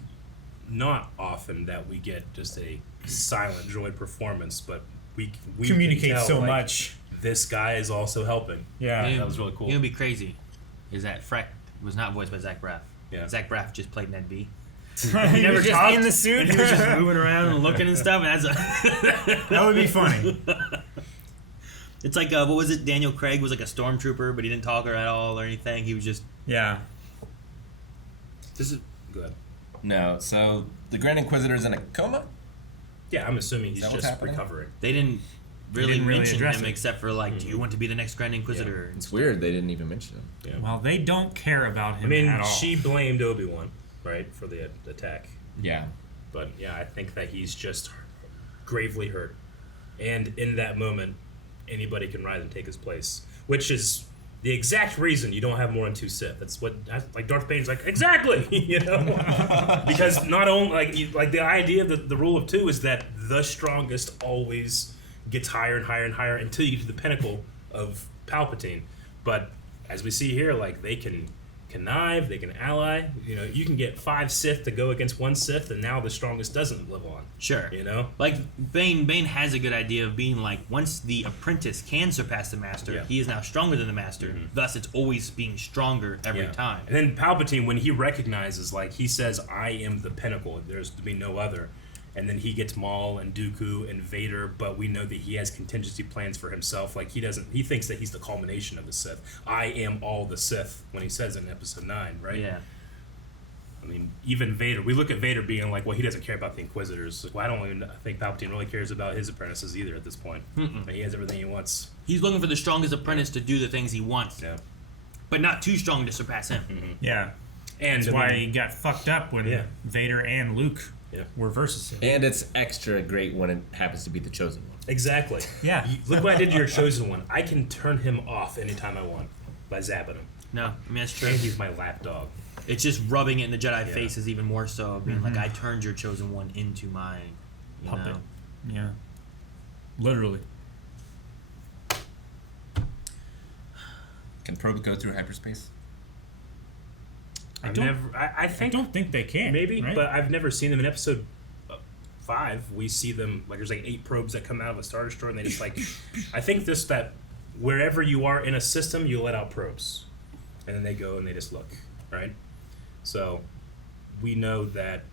not often that we get just a silent droid performance, but we communicate can tell, so like, much. This guy is also helping. Yeah. That was really cool. You know what'd be crazy is that Freck was not voiced by Zach Braff. Yeah. Zach Braff just played Ned B. He never just talked in the suit. He was just moving around and looking and stuff. And that's that would be funny. It's like what was it? Daniel Craig was like a stormtrooper, but he didn't talk at all or anything. He was just This is good. No, so the Grand Inquisitor's in a coma? Yeah, I'm assuming he's what's just happening? recovering. They didn't really mention address him it. except for like, do you want to be the next Grand Inquisitor? It's weird they didn't even mention him. Yeah. Well, they don't care about him I mean, at all. she blamed Obi-Wan, right, for the attack. Yeah. But yeah, I think that he's just gravely hurt. And in that moment, anybody can rise and take his place. Which is the exact reason you don't have more than 2 Sith. That's what, like, Darth Vader's like, exactly! You know? Because not only, like the idea of the rule of 2 is that the strongest always gets higher and higher and higher until you get to the pinnacle of Palpatine. But as we see here, like, they can connive, they can ally. You know, you can get 5 Sith to go against 1 Sith, and now the strongest doesn't live on. Sure. You know? Like, Bane has a good idea of being like, once the apprentice can surpass the master, he is now stronger than the master. Thus, it's always being stronger every time. And then Palpatine, when he recognizes, like, he says, I am the pinnacle, there's to be no other. And then he gets Maul and Dooku and Vader, but we know that he has contingency plans for himself. Like, he thinks that he's the culmination of the Sith. I am all the Sith, when he says it in Episode 9, right? Yeah. I mean, even Vader, we look at Vader being like, well, he doesn't care about the Inquisitors. Well, I don't even think Palpatine really cares about his apprentices either at this point. He has everything he wants. He's looking for the strongest apprentice to do the things he wants. Yeah. But not too strong to surpass him. Yeah. And that's why he got fucked up when Vader and Luke were versus him. And it's extra great when it happens to be the chosen one. Exactly. Yeah. Look what I did to your chosen one. I can turn him off anytime I want by zapping him. No, I mean, that's true. And he's my lapdog. It's just rubbing it in the Jedi faces even more so, being like, I turned your chosen one into mine. You Puppet. know? Yeah. Literally. Can probes go through hyperspace? I don't think they can. Maybe, right? but I've never seen them in Episode 5. We see them, like, there's like 8 probes that come out of a Star Destroyer, and they just, like, I think this, that wherever you are in a system, you let out probes. And then they go and they just look, right? So we know that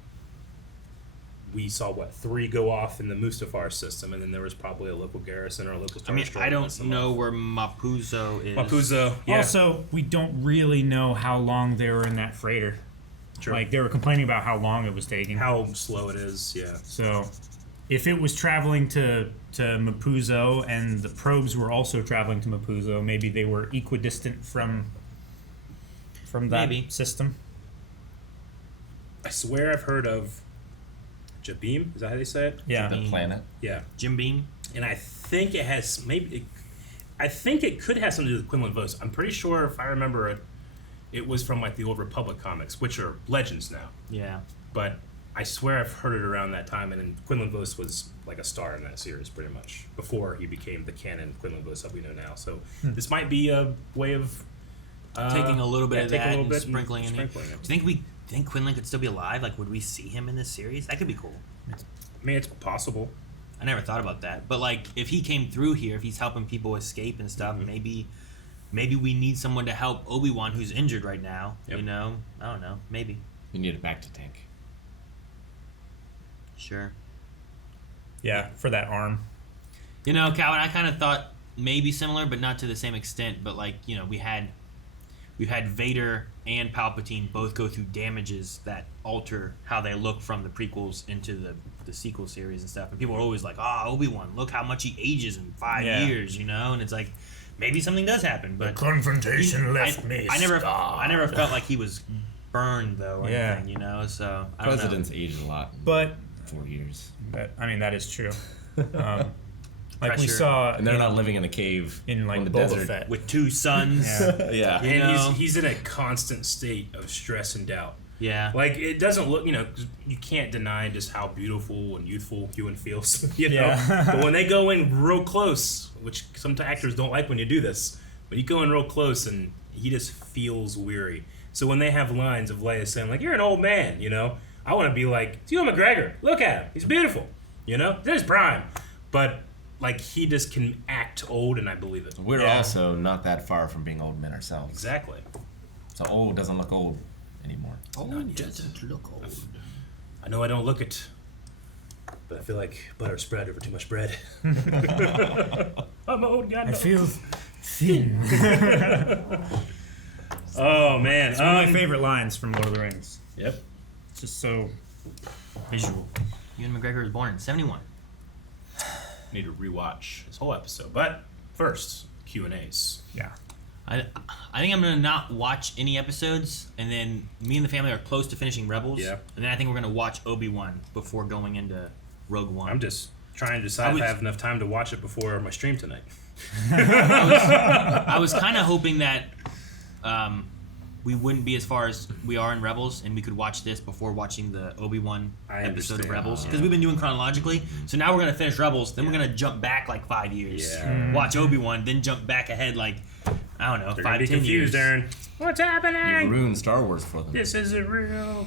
we saw, 3 go off in the Mustafar system, and then there was probably a local garrison or a local Star Destroyer. I don't know where Mapuzo is. Mapuzo, yeah. Also, we don't really know how long they were in that freighter. True. Like, they were complaining about how long it was taking. How slow it is, yeah. So, if it was traveling to Mapuzo and the probes were also traveling to Mapuzo, maybe they were equidistant from that system. I swear I've heard of Jabim. Is that how they say it? Yeah. The planet. Yeah. Jim Beam. And I think it has I think it could have something to do with Quinlan Vos. I'm pretty sure if I remember it was from like the Old Republic comics, which are legends now. Yeah. But I swear I've heard it around that time, and then Quinlan Vos was like a star in that series pretty much before he became the canon Quinlan Vos that we know now. So this might be a way of Taking a little bit of taking that a little and bit sprinkling in it. Do you think Quinlan could still be alive? Like, would we see him in this series? That could be cool. I mean, it's possible. I never thought about that. But like, if he came through here, if he's helping people escape and stuff, maybe we need someone to help Obi-Wan who's injured right now. Yep. You know, I don't know. Maybe. We need a back to tank. Sure. Yeah, for that arm. You know, Calvin, I kind of thought maybe similar, but not to the same extent. But like, you know, we've had Vader and Palpatine both go through damages that alter how they look from the prequels into the sequel series and stuff. And people are always like, "Oh, Obi-Wan, look how much he ages in 5 years," you know. And it's like, maybe something does happen. But The confrontation left me I never scarred. felt like he was burned though, or anything, you know. So I don't know. Presidents age a lot. But 4 years. I mean, that is true. Like we Pressure. saw, And they're not living in a cave in like on the Boba desert. Fett. with 2 sons. Yeah. You And know? he's in a constant state of stress and doubt. Yeah. Like, it doesn't look, you know, 'cause you can't deny just how beautiful and youthful Ewan feels, you know? Yeah. But when they go in real close, which some actors don't like when you do this, but you go in real close and he just feels weary. So when they have lines of Leia saying, like, "You're an old man," you know? I want to be like, "Ewan McGregor, look at him. He's beautiful." You know? He's in his prime. But, like, he just can act old, and I believe it. We're also not that far from being old men ourselves. Exactly. So old doesn't look old anymore. Old doesn't look old. I know I don't look it, but I feel like butter spread over too much bread. I'm an old guy. I feel thin. Oh, man. It's one of my favorite lines from Lord of the Rings. Yep. It's just so visual. Ewan McGregor was born in 71. Need to rewatch this whole episode. But first, Q&As. Yeah. I think I'm gonna not watch any episodes, and then me and the family are close to finishing Rebels. Yeah. And then I think we're gonna watch Obi-Wan before going into Rogue One. I'm just trying to decide if I have enough time to watch it before my stream tonight. I was kind of hoping that we wouldn't be as far as we are in Rebels, and we could watch this before watching the Obi-Wan episode of understand. Rebels, because we've been doing chronologically. So now we're gonna finish Rebels, then we're gonna jump back like 5 years, watch Obi-Wan, then jump back ahead like, I don't know, They're 5, gonna be 10 confused, years. Aaron. What's You happening? ruined Star Wars for them. This isn't real.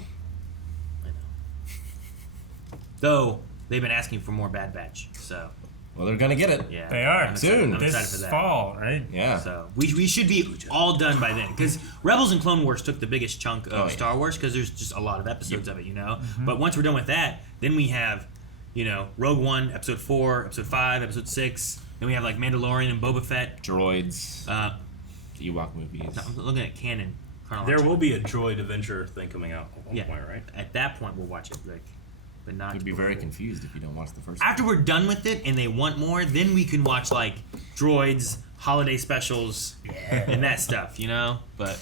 Though they've been asking for more Bad Batch, so Well, they're gonna get it. yeah, They are. I'm excited- Soon. I'm excited for This that. fall, right? Yeah. So we should be all done by then, because Rebels and Clone Wars took the biggest chunk of Oh, yeah. Star Wars, because there's just a lot of episodes of it, you know. But once we're done with that, then we have, you know, Rogue One, Episode 4, Episode 5, Episode 6. Then we have like Mandalorian and Boba Fett. Droids. The Ewok movies. I'm looking at canon There chronologically. will be a droid adventure thing coming out at one Yeah. point, right? At that point, we'll watch it, like, but not. You'd be before. very confused if you don't watch the first After we're done with it and they want more, then we can watch like droids, holiday specials, and that stuff, you know. But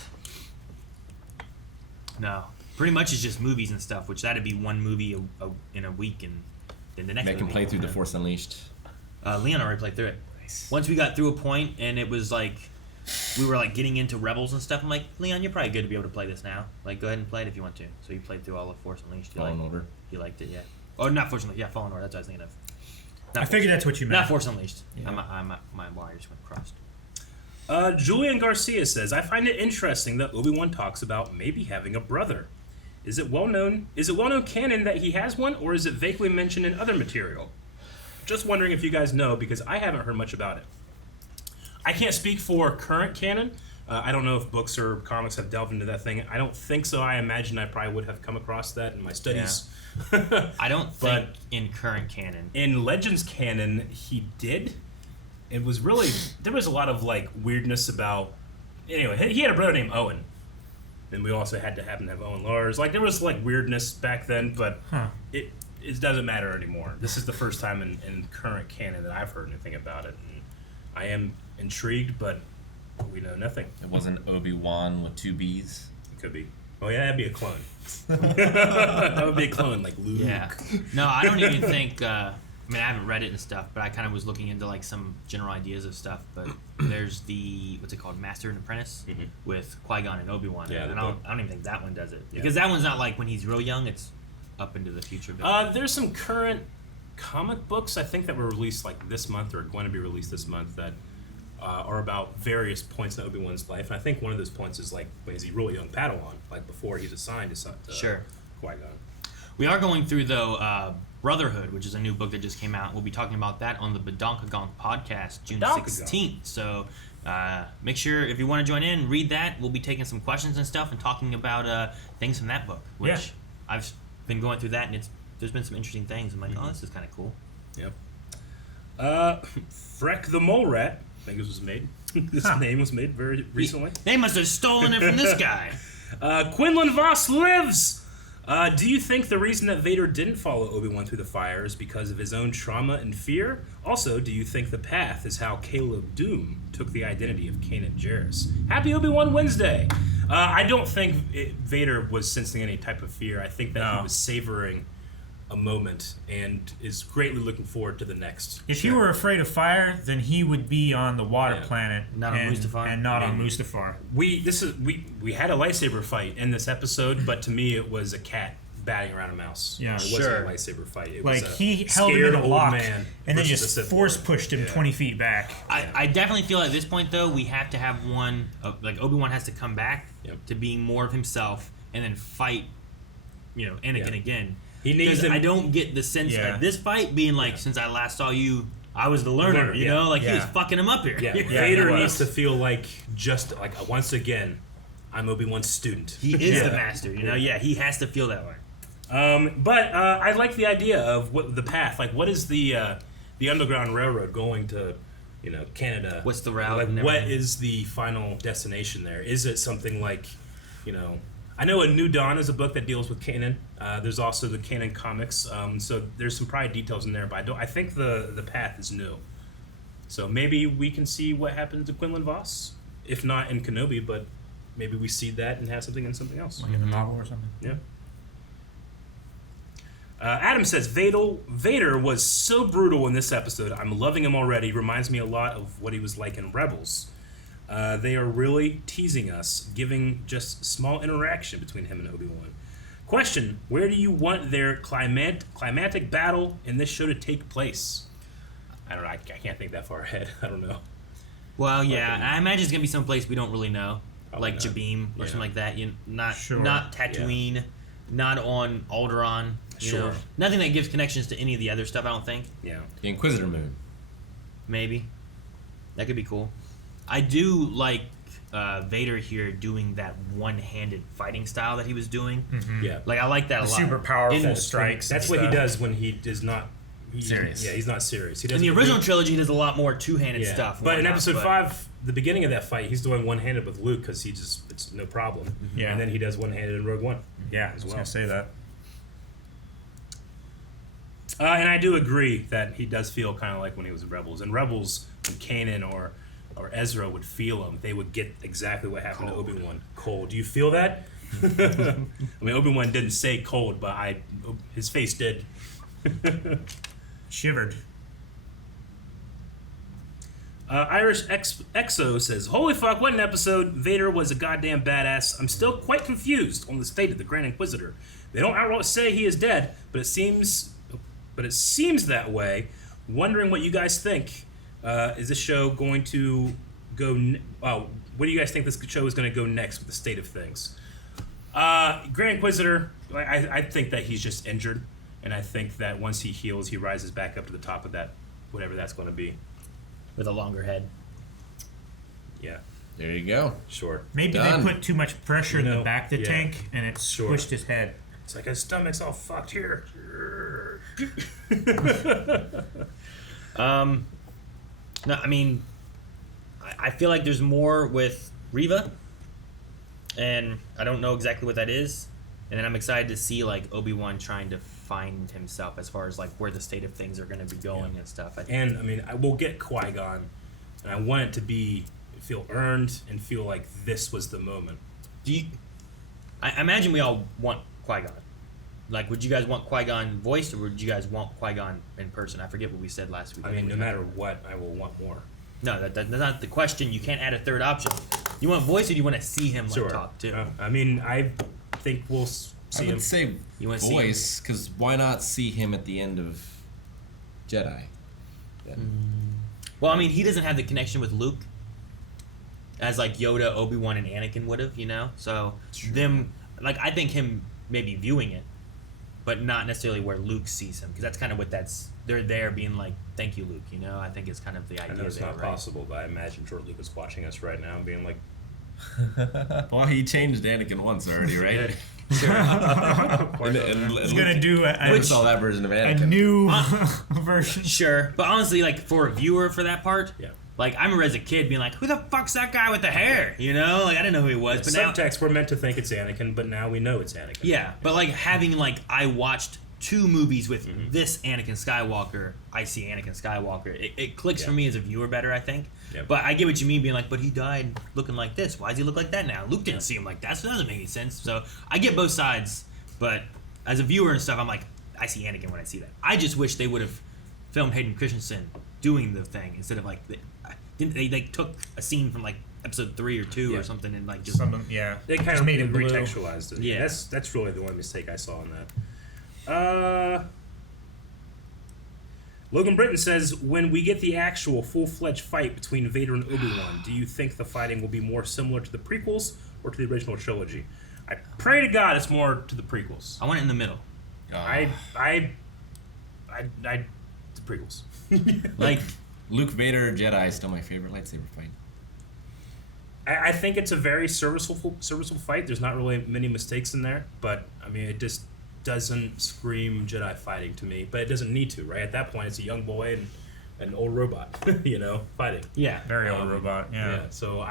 no, pretty much it's just movies and stuff. Which that'd be one movie in a week, and then the next. They can movie, play through you The know. Force Unleashed. Leon already played through it. Nice. Once we got through a point and it was like we were like getting into Rebels and stuff. I'm like, Leon, you're probably good to be able to play this now. Like, go ahead and play it if you want to. So you played through all of Force Unleashed. You Fallen liked, Order. You liked it, yeah. Oh, not Force Unleashed. Yeah, Fallen Order. That's what I was thinking of. Not I figured Force- that's what you meant. Not Force Unleashed. Yeah. My wires went crossed. Julian Garcia says, I find it interesting that Obi-Wan talks about maybe having a brother. Is it well known canon that he has one, or is it vaguely mentioned in other material? Just wondering if you guys know, because I haven't heard much about it. I can't speak for current canon. I don't know if books or comics have delved into that thing. I don't think so. I imagine I probably would have come across that in my studies. I don't think But- in current canon. In Legends canon, he did. It was really, there was a lot of like weirdness about, anyway, he had a brother named Owen. And we also had to happen to have Owen Lars. Like, there was like weirdness back then, but it doesn't matter anymore. This is the first time in current canon that I've heard anything about it. And I am intrigued, but we know nothing. It wasn't Obi-Wan with 2 B's. It could be. Oh yeah, that'd be a clone. That would be a clone, like Luke. Yeah. No, I don't even think. I mean, I haven't read it and stuff, but I kind of was looking into like some general ideas of stuff. But there's the what's it called, Master and Apprentice, with Qui-Gon and Obi-Wan. Yeah, and I don't even think that one does it because that one's not like when he's real young. It's up into the future. There's some current comic books I think that were released like this month or going to be released this month that are about various points in Obi-Wan's life, and I think one of those points is like when he's a really young Padawan, like before he's assigned to Qui-Gon. We are going through though Brotherhood, which is a new book that just came out. We'll be talking about that on the Badonkagonk podcast June 16th. So make sure if you want to join in, read that. We'll be taking some questions and stuff and talking about things from that book, which I've been going through that, and there's been some interesting things. I'm like, oh, this is kind of cool. Yep. Freck the Mole Rat, I think this was made. This name was made very recently. They must have stolen it from this guy. Quinlan Vos lives! Do you think the reason that Vader didn't follow Obi-Wan through the fire is because of his own trauma and fear? Also, do you think the path is how Caleb Doom took the identity of Kanan Jarrus? Happy Obi-Wan Wednesday! I don't think Vader was sensing any type of fear. I think that he was savoring a moment and is greatly looking forward to the next. If he were afraid of fire, then he would be on the water planet, not on Mustafar, and not on Mustafar. We had a lightsaber fight in this episode, but to me it was a cat batting around a mouse. Yeah, it wasn't a lightsaber fight. It like was he held him in a lock man and then just force pushed him 20 feet back. I definitely feel at this point though we have to have one like Obi-Wan has to come back to being more of himself and then fight, Anakin again. He needs. I don't get the sense of this fight being like since I last saw you, I was the learner. You know, like he was fucking him up here. Yeah, Vader needs to feel like just like once again, I'm Obi-Wan's student. He is the master. You know, he has to feel that way. But I like the idea of what the path. Like, what is the Underground Railroad going to, Canada? What's the route? Like, what is the final destination there? Is it something like, I know A New Dawn is a book that deals with canon. There's also the canon comics. So there's some probably details in there, but I think the path is new. So maybe we can see what happens to Quinlan Vos, if not in Kenobi, but maybe we see that and have something in something else. Like in the novel or something. Yeah. Adam says, Vader was so brutal in this episode. I'm loving him already. Reminds me a lot of what he was like in Rebels. They are really teasing us, giving just small interaction between him and Obi-Wan. Question, where do you want their climatic battle in this show to take place? I don't know. I can't think that far ahead. I don't know. Well, I imagine it's going to be someplace we don't really know. Like Jabeam or something like that. Not Tatooine, not on Alderaan. You know, nothing that gives connections to any of the other stuff, I don't think. Yeah. The Inquisitor moon. Maybe. That could be cool. I do like Vader here doing that one-handed fighting style that he was doing. Mm-hmm. Yeah. Like, I like that a lot. Super powerful strikes. That's what he does when he is not serious. Yeah, he's not serious. In the original trilogy, he does a lot more two-handed stuff. But in episode 5, the beginning of that fight, he's doing one-handed with Luke because it's no problem. Yeah. And then he does one-handed in Rogue One. Yeah, I was going to say that. And I do agree that he does feel kind of like when he was in Rebels. In Rebels, when Kanan or Ezra would feel him, they would get exactly what happened to Obi-Wan. Cold. Do you feel that? I mean, Obi-Wan didn't say cold, but his face did. Shivered. Irish Exo says, "Holy fuck, what an episode! Vader was a goddamn badass. I'm still quite confused on the state of the Grand Inquisitor. They don't outright say he is dead, but it seems that way. Wondering what you guys think. Is this show going to go? What do you guys think this show is going to go next with the state of things? Grand Inquisitor, I think that he's just injured, and I think that once he heals, he rises back up to the top of that, whatever that's going to be, with a longer head. Yeah, there you go. Sure. Maybe they put too much pressure in the back of the tank, and it squished his head. It's like his stomach's all fucked here. No, I mean, I feel like there's more with Reva, and I don't know exactly what that is. And then I'm excited to see like Obi-Wan trying to find himself as far as like where the state of things are going to be going and stuff. I mean, I will get Qui-Gon, and I want it to feel earned and feel like this was the moment. I imagine we all want Qui-Gon. Like, would you guys want Qui-Gon voiced, or would you guys want Qui-Gon in person? I forget what we said last week. I mean, no matter what, I will want more. No, that's not the question. You can't add a third option. You want voice, or do you want to see him talk too? I mean, I think we'll see him. I would say You wanna voice, because why not see him at the end of Jedi? Well, I mean, he doesn't have the connection with Luke as like Yoda, Obi-Wan, and Anakin would have, you know. So them, like, I think him maybe viewing it, but not necessarily where Luke sees him, because that's kind of what they're there being like, thank you, Luke, you know. I think it's kind of the idea. I know it's there, not right? possible, but I imagine George Lucas watching us right now and being like, Well, he changed Anakin once already, right? He's gonna do Never saw that version of a Anakin. new version. Sure, but honestly, like, for a viewer for that part, yeah. like, I remember as a kid being like, who the fuck's that guy with the hair? You know, like, I didn't know who he was, but now Subtext, we're meant to think it's Anakin, but now we know it's Anakin. yeah, but like having like I watched 2 movies with this Anakin Skywalker, I see Anakin Skywalker. It clicks for me as a viewer better, I think. Yep. But I get what you mean, being like, but he died looking like this. Why does he look like that now? Luke didn't see him like that, so that doesn't make any sense. So I get both sides, but as a viewer and stuff, I'm like, I see Anakin when I see that. I just wish they would have filmed Hayden Christensen doing the thing instead of like they like took a scene from like episode 3 or 2 or something and like just they kind of made it blue. retextualized it. Yeah. That's really the only mistake I saw in that. Logan Britton says, when we get the actual full-fledged fight between Vader and Obi-Wan, do you think the fighting will be more similar to the prequels or to the original trilogy? I pray to God it's more to the prequels. I want it in the middle. The prequels. Like Luke Vader Jedi is still my favorite lightsaber fight. I think it's a very serviceable fight. There's not really many mistakes in there, but I mean, it just doesn't scream Jedi fighting to me. But it doesn't need to, right? At that point, it's a young boy and an old robot, you know, fighting. Yeah, Very old robot. Yeah. So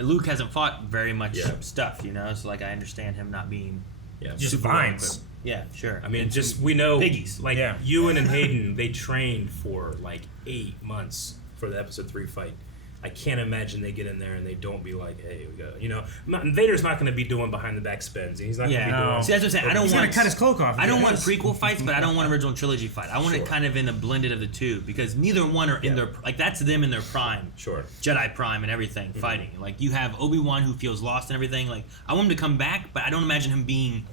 Luke hasn't fought very much stuff, you know. So like, I understand him not being Just super vines. well-equipped. Yeah, sure. I mean, And just some we know piggies. like Ewan and Hayden, they trained for like 8 months for the episode 3 fight. I can't imagine they get in there and they don't be like, hey, we go, you know. Vader's not going to be doing behind the back spins. He's not going to be doing. See, that's what I'm saying. I don't He's want gonna cut his cloak off. I don't want prequel fights, but I don't want original trilogy fight. I want it kind of in a blended of the two, because neither one are in their like that's them in their prime. Sure. Jedi prime and everything fighting. Like you have Obi-Wan who feels lost and everything. Like I want him to come back, but I don't imagine him being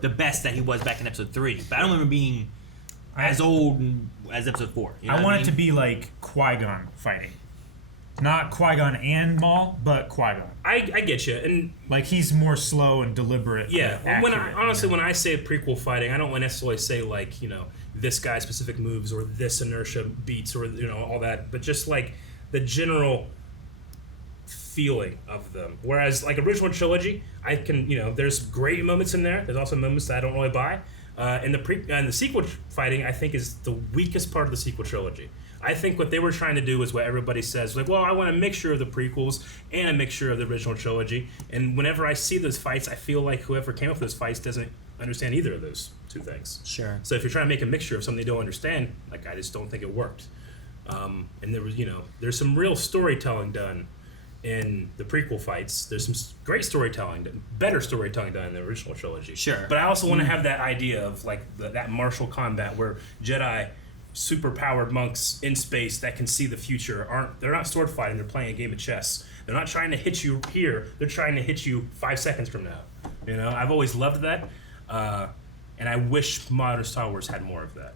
the best that he was back in episode 3. But I don't remember being as old as episode 4. You know I what want mean? it to be like Qui-Gon fighting. Not Qui-Gon and Maul, but Qui-Gon. I get you, and like he's more slow and deliberate. Yeah, and when accurate, when I say prequel fighting, I don't necessarily say like, you know, this guy's specific moves or this inertia beats or, you know, all that, but just like the general feeling of them. Whereas like original trilogy, I can, you know, there's great moments in there. There's also moments that I don't really buy. And the sequel fighting, I think, is the weakest part of the sequel trilogy. I think what they were trying to do is what everybody says, like, well, I want a mixture of the prequels and a mixture of the original trilogy. And whenever I see those fights, I feel like whoever came up with those fights doesn't understand either of those two things. Sure. So if you're trying to make a mixture of something they don't understand, like, I just don't think it worked. And there was, you know, there's some real storytelling done in the prequel fights. There's some great storytelling, better storytelling done in the original trilogy. Sure. But I also want to have that idea of like that martial combat where Jedi, super-powered monks in space that can see the future, they're not sword fighting, they're playing a game of chess. They're not trying to hit you here, they're trying to hit you 5 seconds from now. You know, I've always loved that, and I wish modern Star Wars had more of that.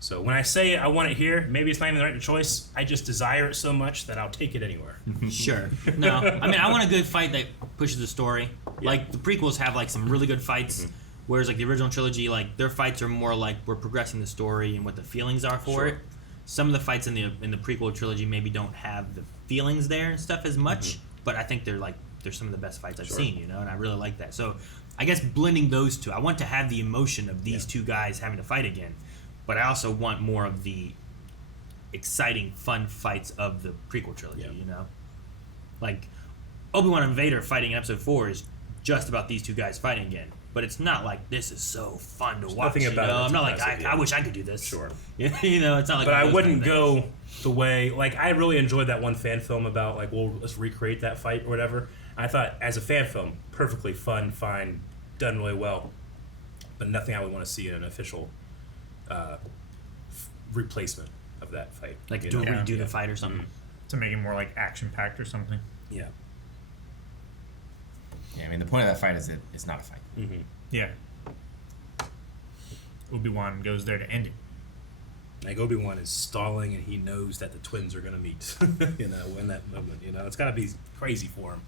So when I say I want it here, maybe it's not even the right choice. I just desire it so much that I'll take it anywhere. Sure. No, I mean, I want a good fight that pushes the story. Yeah. Like, the prequels have, like, some really good fights, whereas, like, the original trilogy, like, their fights are more like we're progressing the story and what the feelings are for it. Some of the fights in the prequel trilogy maybe don't have the feelings there and stuff as much, but I think they're some of the best fights I've seen, you know, and I really like that. So, I guess blending those two, I want to have the emotion of these two guys having to fight again. But I also want more of the exciting, fun fights of the prequel trilogy, you know? Like, Obi-Wan and Vader fighting in episode 4 is just about these two guys fighting again. But it's not like, this is so fun to watch, nothing about you know? it. I'm not like, I wish I could do this. Sure. You know, it's not like... But I wouldn't go the way... Like, I really enjoyed that one fan film about, like, let's recreate that fight or whatever. I thought, as a fan film, perfectly fun, fine, done really well, but nothing I would want to see in an official replacement of that fight. Like you do know? redo the fight or something. To make it more like action-packed or something. Yeah. Yeah, I mean, the point of that fight is it's not a fight. Mm-hmm. Yeah. Obi-Wan goes there to end it. Like, Obi-Wan is stalling, and he knows that the twins are going to meet, you know, in that moment. You know, it's got to be crazy for him.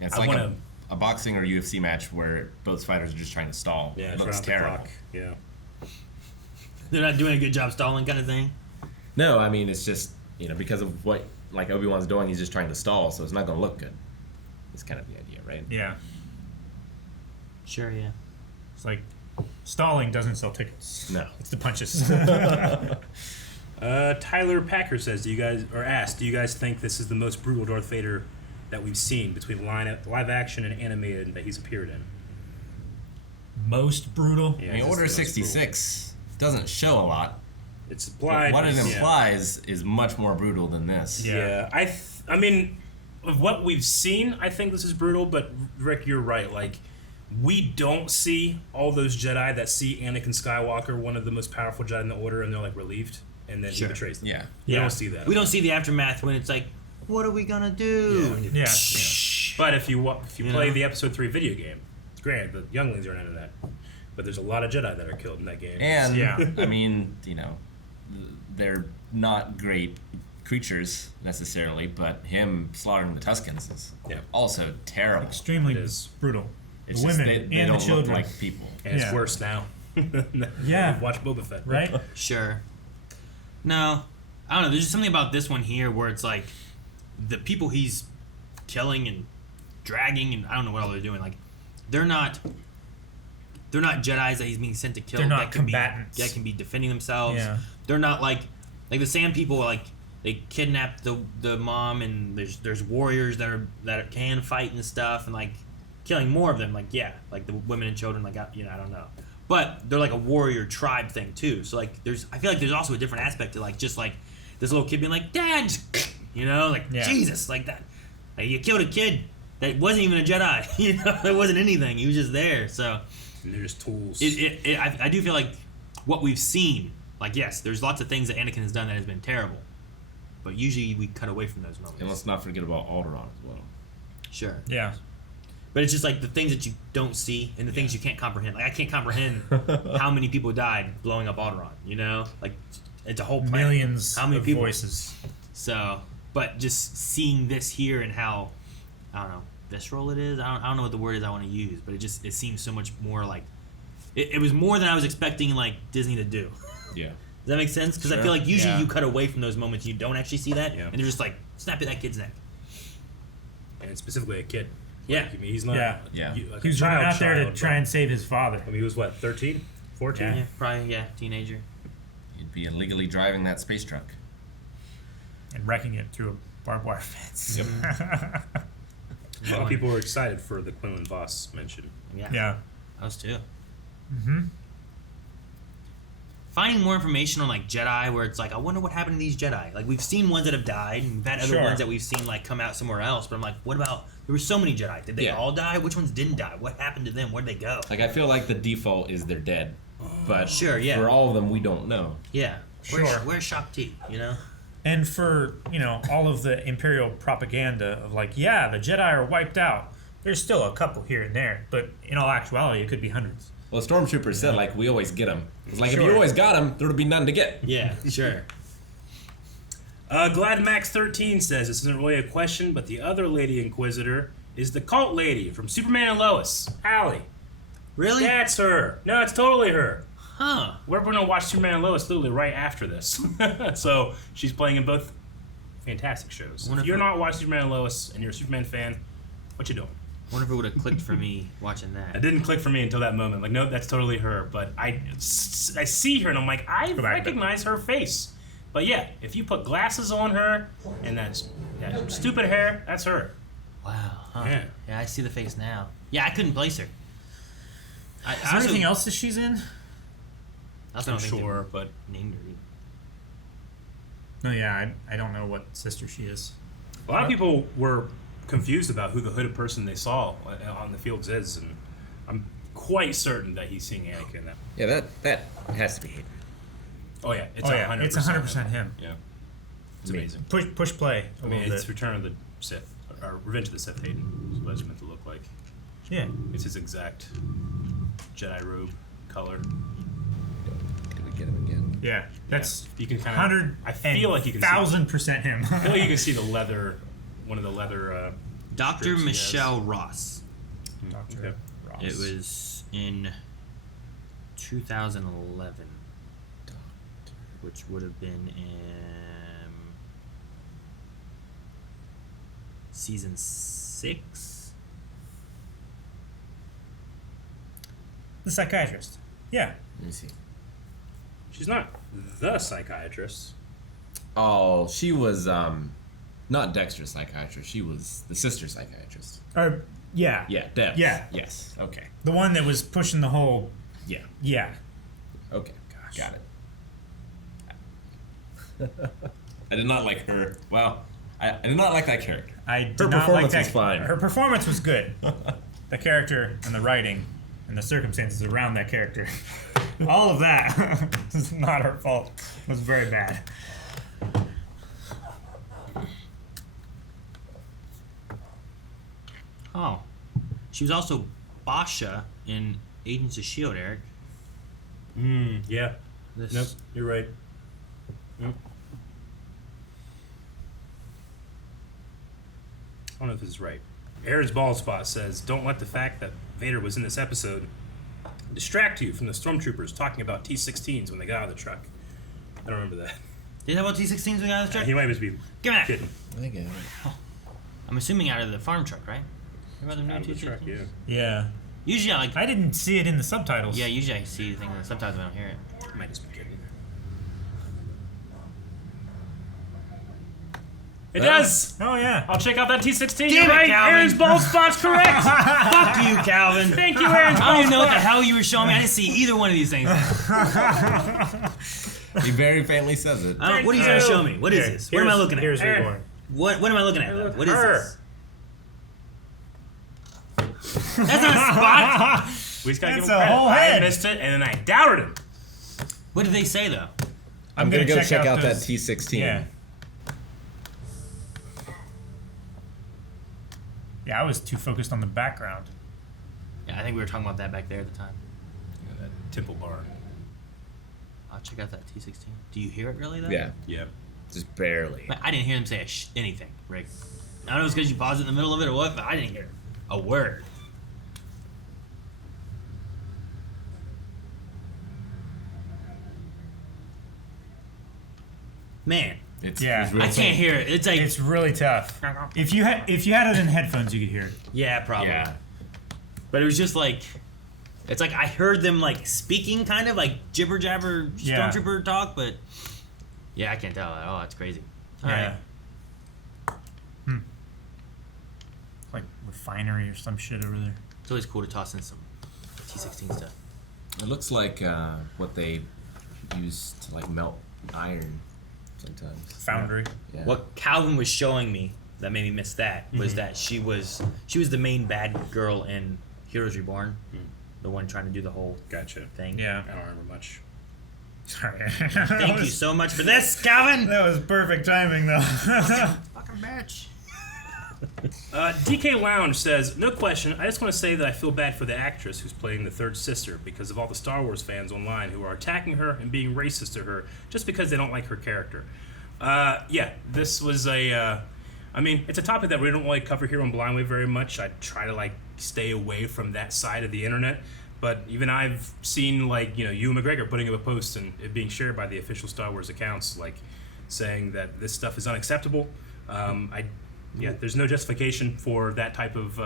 Yeah, it's I like wanna- a boxing or UFC match where both fighters are just trying to stall. Yeah, it looks turn out the terrible. clock. Yeah. They're not doing a good job stalling, kind of thing. No, I mean, it's just, you know, because of what like Obi-Wan's doing, he's just trying to stall, so it's not going to look good. It's kind of the idea, right? Yeah. Sure, yeah. It's like stalling doesn't sell tickets. No. It's the punches. Tyler Packer says, do you guys think this is the most brutal Darth Vader that we've seen between live action and animated that he's appeared in? Most brutal? Yeah, I mean, it's Order the most 66 doesn't show a lot. It's implied. What it yeah. implies is much more brutal than this. Yeah, I mean, of what we've seen, I think this is brutal. But Rick, you're right. Like, we don't see all those Jedi that see Anakin Skywalker, one of the most powerful Jedi in the Order, and they're like relieved, and then he betrays them. Yeah. We don't see that. We don't see the aftermath when it's like, what are we gonna do? Yeah. But if you play know? the Episode 3 video game, granted, the younglings aren't into that, but there's a lot of Jedi that are killed in that game. And, Yeah. I mean, you know, they're not great creatures necessarily, but him slaughtering the Tuskens is also terrible. Extremely It is. brutal. It's The just women they and don't the children. look like people. And it's Yeah. worse now. Yeah. Watch Boba Fett. Right? Sure. No, I don't know. There's just something about this one here where it's like the people he's killing and dragging, and I don't know what all they're doing. Like, they're not Jedis that he's being sent to kill. They're not that can combatants. That can be defending themselves. Yeah. They're not like the Sand people. Like, they kidnapped the mom, and there's warriors that can fight and stuff, and like killing more of them. Like, yeah, like the women and children. Like, I don't know. But they're like a warrior tribe thing too. So like, I feel like there's also a different aspect to like just like this little kid being like, Dad, you know, like Jesus, like that. Like, you killed a kid that wasn't even a Jedi. You know, it wasn't anything. He was just there. So And they're just tools. I do feel like what we've seen. Like, yes, there's lots of things that Anakin has done that has been terrible, but usually we cut away from those moments. And let's not forget about Alderaan as well. Sure. Yeah. But it's just like the things that you don't see and the things you can't comprehend. Like, I can't comprehend how many people died blowing up Alderaan, you know? Like, it's a whole planet. Millions How many of people? voices. So, but just seeing this here and how, I don't know, visceral it is. I don't know what the word is I want to use, but it seems so much more like, it was more than I was expecting like Disney to do. Yeah. Does that make sense? Because I feel like usually you cut away from those moments, you don't actually see that, and they're just like, snap at that kid's neck. And specifically a kid. Yeah. Like, I mean, he's not. Yeah. Like He was running out there to try and save his father. I mean, he was what, 13? 14? Yeah, probably, teenager. He'd be illegally driving that space truck. And wrecking it through a barbed wire fence. A lot of people were excited for the Quinlan Vos mention. Yeah. I was too. Mm-hmm. Finding more information on like Jedi, where it's like, I wonder what happened to these Jedi. Like, we've seen ones that have died, and we've had other ones that we've seen like come out somewhere else. But I'm like, what about? There were so many Jedi. Did they all die? Which ones didn't die? What happened to them? Where'd they go? Like, I feel like the default is they're dead. But for all of them, we don't know. Yeah. Sure. Where's Shakti? You know. And for, all of the Imperial propaganda of like, yeah, the Jedi are wiped out. There's still a couple here and there, but in all actuality, it could be hundreds. Well, Stormtroopers said, like, we always get them. It's like, if you Sure. always got them, there would be none to get. Yeah, sure. GladMax13 says, this isn't really a question, but the other Lady Inquisitor is the cult lady from Superman and Lois, Allie. Really? That's her. No, it's totally her. Huh. We're going to watch Superman and Lois literally right after this. So she's playing in both fantastic shows. If you're not watching Superman and Lois and you're a Superman fan, what you doing? Wonder if it would have clicked for me watching that. It didn't click for me until that moment. Like, no, that's totally her. But I see her and I'm like, I recognize her face. But yeah, if you put glasses on her and that stupid hair, that's her. Wow. Huh. Yeah. Yeah, I see the face now. Yeah, I couldn't place her. Is there anything else that she's in? I'm sure, but named her. No, yeah, I don't know what sister she is. A lot of people were confused about who the hooded person they saw on the fields is, and I'm quite certain that he's seeing Anakin in that. Yeah, that has to be him. Oh yeah, it's 100% him. Yeah, it's amazing. Push play. I mean, it's Return of the Sith, or Revenge of the Sith. Hayden is what it's meant to look like. Yeah, it's his exact Jedi robe color. Did we get him again? Yeah, that's you can kind of. I feel like you can 1,000% him. I feel like you can see the leather, one of the leather. Dr. Michelle Ross. Okay. Ross. It was in 2011, which would have been in season 6. The psychiatrist. Yeah. Let me see. She's not the psychiatrist. Oh, she was not Dexter's psychiatrist. She was the sister psychiatrist. Yeah. Yeah, Debs. Yeah. Yes. Okay. The one that was pushing the whole. Yeah. Yeah. Okay. Gosh. Got it. I did not like her. Well, I did not like that character. I did Her not performance like that. was fine. Her performance was good. The character and the writing and the circumstances around that character, all of that is not her fault. It was very bad. Oh. She was also Basha in Agents of S.H.I.E.L.D., Eric. Yeah. This. Nope, you're right. Nope. I don't know if this is right. Aaron's Bald Spot says, don't let the fact that Vader was in this episode distract you from the stormtroopers talking about T-16s when they got out of the truck. I don't remember that. Did you have about T-16s when we got out of the truck? He might just be Give me that. kidding. I think I'm assuming out of the farm truck, right? Remember them Out new of the truck, T-16s? yeah. Yeah. Usually I didn't see it in the subtitles. Yeah, usually I see things in the subtitles when I don't hear it. I might just be kidding. It does! Oh, yeah. I'll check out that T-16. Damn You're it, right. Calvin. Aaron's Bald Spot's correct. Fuck you, Calvin. Thank you, Aaron's I don't Bald even know what the Spot. hell you were showing me. I didn't see either one of these things. he very faintly says it. I don't, what are you trying to show me? What is this? What am I looking at? Here's where you're going. What am I looking at? though? What is Her. this? That's not a spot. We just gotta give That's him a credit. whole I head. missed it, and then I doubted him. What did they say though? I'm gonna go check out that those- T-16. Yeah. Yeah, I was too focused on the background. Yeah, I think we were talking about that back there at the time. Yeah, that Temple Bar. I'll check out that T-16. Do you hear it really though? Yeah. Yeah. Just barely. Man, I didn't hear him say anything, Rick. I don't know if it's because you paused it in the middle of it or what, but I didn't hear a word. Man, It's Yeah. I can't hear it. It's like It's really tough. If you had it in headphones, you could hear it. yeah, probably. Yeah. But it was just like, it's like I heard them like speaking, kind of like jibber jabber Yeah. stormtrooper talk, but yeah, I can't tell at all. That's crazy. All right. Like refinery or some shit over there. It's always cool to toss in some T-16 stuff. It looks like what they use to like melt iron sometimes. Foundry. Yeah. What Calvin was showing me that made me miss that was that she was the main bad girl in Heroes Reborn, the one trying to do the whole Gotcha. thing. Yeah. I don't remember much. Sorry. Thank you so much for this, Calvin. That was perfect timing, though. Fucking bitch. DK Lounge says, no question, I just want to say that I feel bad for the actress who's playing the third sister because of all the Star Wars fans online who are attacking her and being racist to her just because they don't like her character. Yeah, this was I mean, it's a topic that we don't really cover here on Blindwave very much. I try to, like, stay away from that side of the internet. But even I've seen, like, Ewan McGregor putting up a post and it being shared by the official Star Wars accounts, like, saying that this stuff is unacceptable. There's no justification for that type of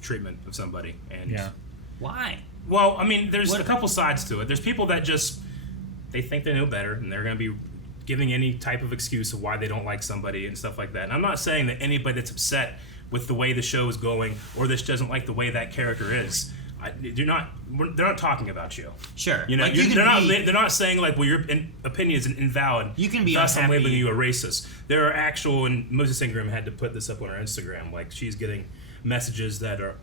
treatment of somebody. And Yeah. Why? well, I mean, there's a couple sides to it. There's people that just they think they know better, and they're going to be giving any type of excuse of why they don't like somebody and stuff like that. And I'm not saying that anybody that's upset with the way the show is going or this doesn't like the way that character is. they're not talking about you. Sure. You know, Like, you can they're not saying like, well, your opinion is invalid. You can be thus I'm unhappy. labeling you a racist. There are actual, and Moses Ingram had to put this up on her Instagram. Like, she's getting messages that are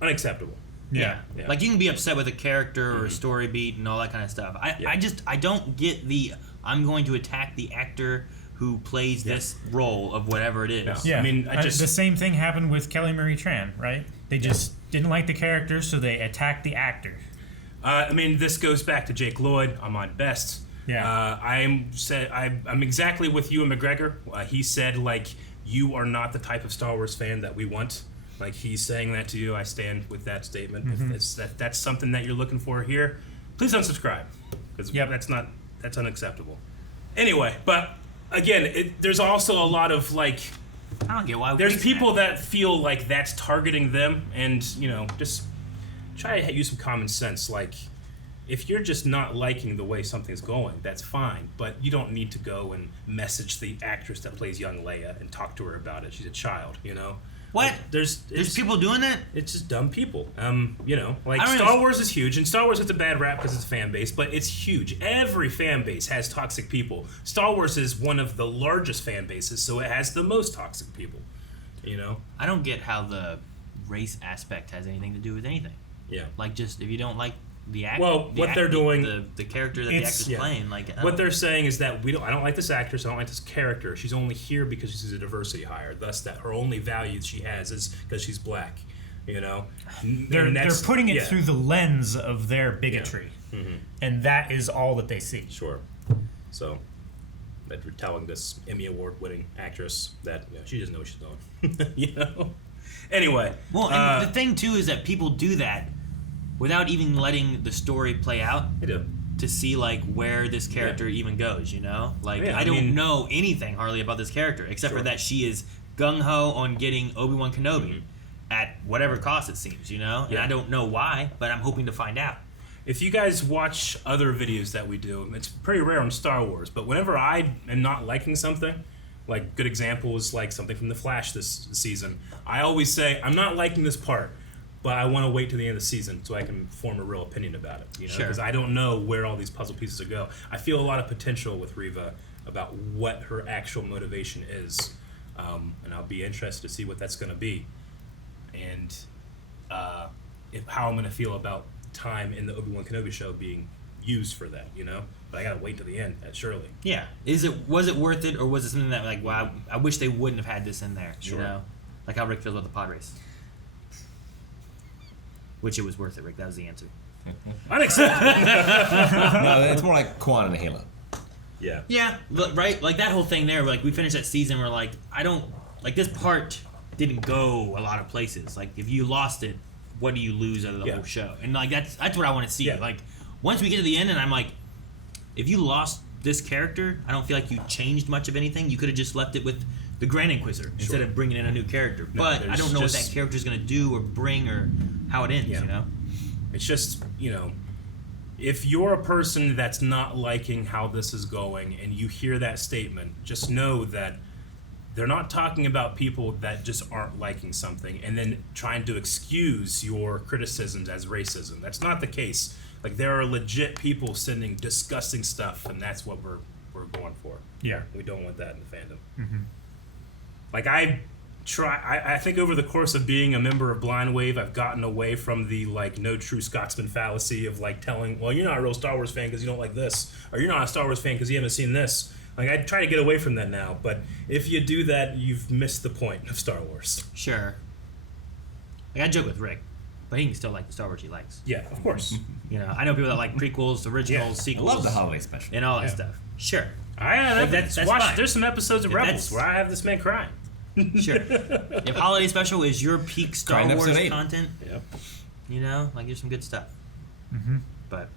unacceptable. Yeah. Yeah. Like, you can be upset with a character or a story beat and all that kind of stuff. I don't get the I'm going to attack the actor who plays this role of whatever it is. No. Yeah, I mean, the same thing happened with Kelly Marie Tran, right? They just didn't like the character, so they attacked the actor. I mean, this goes back to Jake Lloyd, Ahmad Best. Yeah. I'm exactly with you and McGregor. He said, like, you are not the type of Star Wars fan that we want. Like, he's saying that to you. I stand with that statement. Mm-hmm. If that's something that you're looking for here, please unsubscribe. Because that's unacceptable. Anyway, but again, there's also a lot of, like, I don't get why. there's people that feel like that's targeting them, and, you know, just try to use some common sense. Like, if you're just not liking the way something's going, that's fine, but you don't need to go and message the actress that plays young Leia and talk to her about it. She's a child, you know? What? Like, There's people doing that? It's just dumb people. You know, like, I don't Star know. Wars is huge, and Star Wars gets a bad rap because it's a fan base, but it's huge. Every fan base has toxic people. Star Wars is one of the largest fan bases, so it has the most toxic people, you know? I don't get how the race aspect has anything to do with anything. Yeah. Like, just if you don't like the actor, Well, what they're doing, the character that the actor's playing, like what they're saying is that I don't like this actress, I don't like this character. She's only here because she's a diversity hire. Thus, that her only value she has is because she's black. You know, They're putting it through the lens of their bigotry, and that is all that they see. Sure. So, that you're telling this Emmy Award-winning actress that she doesn't know what she's doing. You know. Anyway. Well, and the thing too is that people do that without even letting the story play out. They do. To see, like, where this character even goes, you know? Like, Yeah, I don't know anything hardly about this character, except for that she is gung-ho on getting Obi-Wan Kenobi at whatever cost it seems, you know? And I don't know why, but I'm hoping to find out. If you guys watch other videos that we do, it's pretty rare on Star Wars, but whenever I am not liking something, like, good example is like something from The Flash this season, I always say, I'm not liking this part, but I want to wait to the end of the season so I can form a real opinion about it. You know, because I don't know where all these puzzle pieces will go. I feel a lot of potential with Reva about what her actual motivation is, and I'll be interested to see what that's going to be, and how I'm going to feel about time in the Obi-Wan Kenobi show being used for that. You know, but I got to wait to the end. Surely. Yeah. Was it worth it, or was it something that, like, wow, I wish they wouldn't have had this in there? Sure. You know, like how Rick feels about the pod race. Which it was worth it, Rick. That was the answer. Unacceptable. No, it's more like Quan and Halo. Yeah. Yeah, right? Like, that whole thing there, like, we finished that season, we're like, this part didn't go a lot of places. Like, if you lost it, what do you lose out of the whole show? And, like, that's what I want to see. Yeah. Like, once we get to the end and I'm like, if you lost this character, I don't feel like you changed much of anything. You could have just left it with the Grand Inquisitor instead of bringing in a new character. No, but I don't know what that character is going to do or bring or how it ends, you know? It's just, you know, if you're a person that's not liking how this is going and you hear that statement, just know that they're not talking about people that just aren't liking something and then trying to excuse your criticisms as racism. That's not the case. Like, there are legit people sending disgusting stuff, and that's what we're going for. Yeah. We don't want that in the fandom. Mm-hmm. Like, I think over the course of being a member of Blind Wave, I've gotten away from the, like, no true Scotsman fallacy of, like, telling, well, you're not a real Star Wars fan because you don't like this, or you're not a Star Wars fan because you haven't seen this. Like, I try to get away from that now, but if you do that, you've missed the point of Star Wars. Sure. Like, I joke with Rick, but he can still like the Star Wars he likes. Yeah, of course. You know, I know people that like prequels, originals, sequels. I love the holiday special. And all that stuff. Sure. That's fine. There's some episodes of If Rebels where I have this man crying. Sure. If holiday special is your peak Star Crying Wars episode 8. content, Yep. you know, like, there's some good stuff. Mm-hmm. But